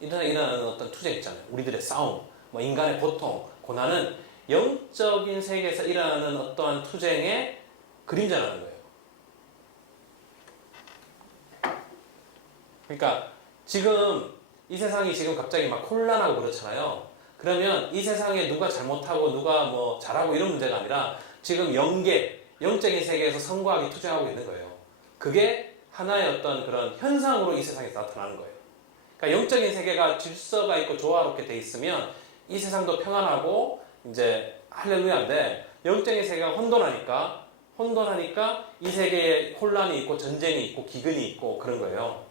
일어나는 어떤 투쟁 있잖아요. 우리들의 싸움, 뭐 인간의 고통, 고난은 영적인 세계에서 일어나는 어떠한 투쟁의 그림자라는 거예요. 그러니까 지금 이 세상이 지금 갑자기 막 혼란하고 그렇잖아요. 그러면 이 세상에 누가 잘못하고 누가 뭐 잘하고 이런 문제가 아니라 지금 영적인 세계에서 선과학이 투쟁하고 있는 거예요. 그게 하나의 어떤 그런 현상으로 이 세상에서 나타나는 거예요. 그러니까 영적인 세계가 질서가 있고 조화롭게 돼 있으면 이 세상도 평안하고 이제 할렐루야인데 영적인 세계가 혼돈하니까 이 세계에 혼란이 있고 전쟁이 있고 기근이 있고 그런 거예요.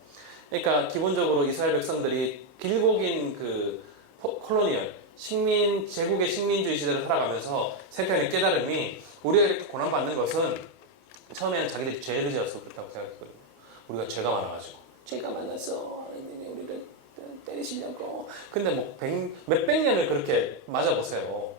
그러니까 기본적으로 이스라엘 백성들이 길고 긴 그 콜로니얼 제국의 식민주의 시대를 살아가면서 생각하는 깨달음이 우리가 이렇게 고난받는 것은 처음에는 자기들이 죄를 지어서 그렇다고 생각했거든요. 우리가 죄가 많아가지고 죄가 많아서 우리를 때리시려고. 근데 뭐 몇백 년을 그렇게 맞아보세요.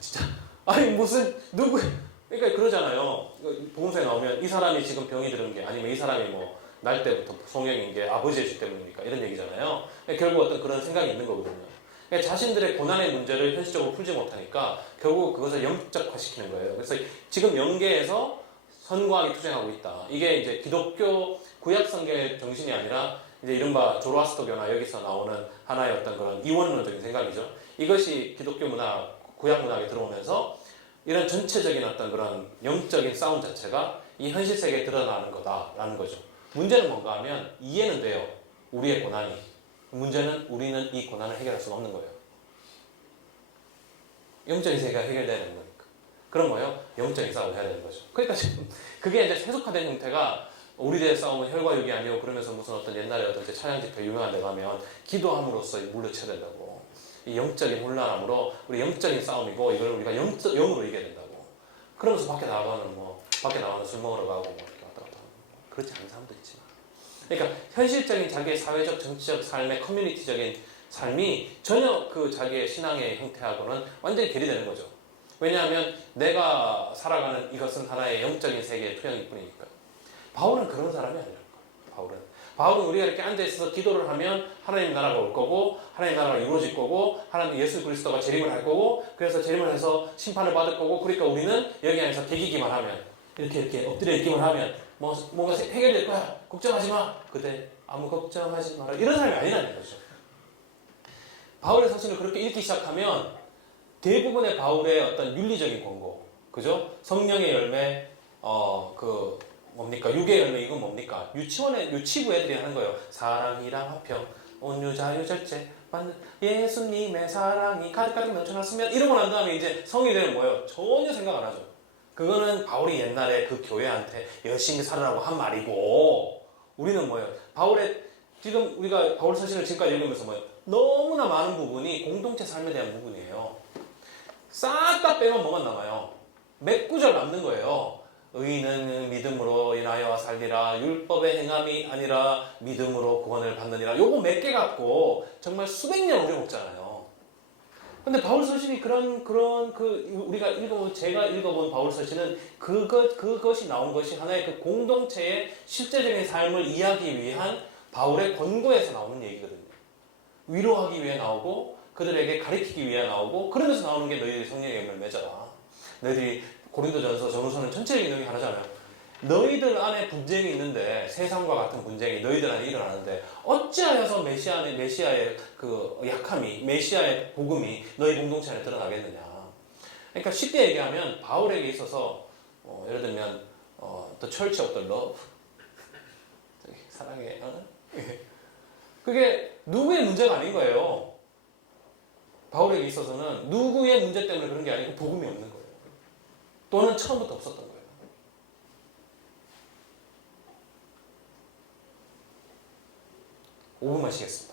진짜 아니 무슨 누구 그러니까 그러잖아요. 복음서에 나오면 이 사람이 지금 병이 들은 게 아니면 이 사람이 뭐 날 때부터 성령인 게 아버지의 죄 때문입니까? 이런 얘기잖아요. 결국 어떤 그런 생각이 있는 거거든요. 자신들의 고난의 문제를 현실적으로 풀지 못하니까 결국 그것을 영적화시키는 거예요. 그래서 지금 영계에서 선과학이 투쟁하고 있다. 이게 이제 기독교 구약 성경의 정신이 아니라 이제 이른바 조로아스터교나 여기서 나오는 하나의 어떤 그런 이원론적인 생각이죠. 이것이 기독교 문화, 구약 문학에 들어오면서 이런 전체적인 어떤 그런 영적인 싸움 자체가 이 현실 세계에 드러나는 거다라는 거죠. 문제는 뭔가 하면 이해는 돼요. 우리의 고난이. 문제는 우리는 이 고난을 해결할 수가 없는 거예요. 영적인 세계가 해결돼야 되는 거니까. 그럼 뭐예요? 영적인 싸움을 해야 되는 거죠. 그러니까 지금 그게 이제 세속화된 형태가 우리들의 싸움은 혈과 육이 아니고 그러면서 무슨 어떤 옛날에 어떤 찬양 집회 유명한 데 가면 기도함으로써 물리쳐야 된다고. 이 영적인 혼란함으로 우리 영적인 싸움이고 이걸 우리가 영으로 이겨야 된다고. 그러면서 밖에 나가는 술 먹으러 가고 뭐 이렇게 왔다 갔다 하고. 그렇지 않은 사람도 있지만. 그러니까 현실적인 자기의 사회적, 정치적 삶의 커뮤니티적인 삶이 전혀 그 자기의 신앙의 형태하고는 완전히 괴리되는 거죠. 왜냐하면 내가 살아가는 이것은 하나의 영적인 세계의 투영일 뿐이니까. 바울은 그런 사람이 아니랄까. 바울은 우리가 이렇게 앉아있어서 기도를 하면 하나님 나라가 올 거고 하나님 나라가 이루어질 거고 하나님 예수 그리스도가 재림을 할 거고 그래서 재림을 해서 심판을 받을 거고 그러니까 우리는 여기 안에서 배기기만 하면 이렇게 엎드려 있기만 하면 뭔가 해결될 거야. 걱정하지 마. 그대 아무 걱정하지 마라. 이런 사람이 아니라는 거죠. 바울의 서신을 그렇게 읽기 시작하면 대부분의 바울의 어떤 윤리적인 권고, 그죠? 성령의 열매, 뭡니까? 육의 열매, 이건 뭡니까? 유치부 애들이 하는 거예요. 사랑이랑 화평, 온유, 자유, 절제, 예수님의 사랑이 가득가득 넘쳐났으면 이러고 난 다음에 이제 성이 되는 뭐예요? 전혀 생각 안 하죠. 그거는 바울이 옛날에 그 교회한테 열심히 살으라고 한 말이고, 우리는 뭐예요? 지금 우리가 바울 서신을 지금까지 읽으면서 뭐예요? 너무나 많은 부분이 공동체 삶에 대한 부분이에요. 싹 다 빼면 뭐만 남아요? 몇 구절 남는 거예요. 의인은 믿음으로 인하여 살리라. 율법의 행함이 아니라 믿음으로 구원을 받느니라. 요거 몇 개 갖고 정말 수백 년 오래 먹잖아요. 근데 바울 서신이 제가 읽어본 바울 서신은 그것이 나온 것이 하나의 그 공동체의 실제적인 삶을 이해하기 위한 바울의 권고에서 나오는 얘기거든요. 위로하기 위해 나오고 그들에게 가르치기 위해 나오고 그러면서 나오는 게 너희들이 성령의 열매를 맺어라. 너희들이 고린도전서 전후서는 전체적인 내용이 하나잖아요. 너희들 안에 분쟁이 있는데 세상과 같은 분쟁이 너희들 안에 일어나는데 어찌하여서 메시아의 그 약함이 메시아의 복음이 너희 공동체 안에 드러나겠느냐. 그러니까 쉽게 얘기하면 바울에게 있어서 예를 들면 The Church of the Love 사랑해 그게 누구의 문제가 아닌 거예요. 바울에게 있어서는 누구의 문제 때문에 그런 게 아니고 복음이 없는 거예요. 또는 처음부터 없었던 거예요. 5분만 쉬겠습니다.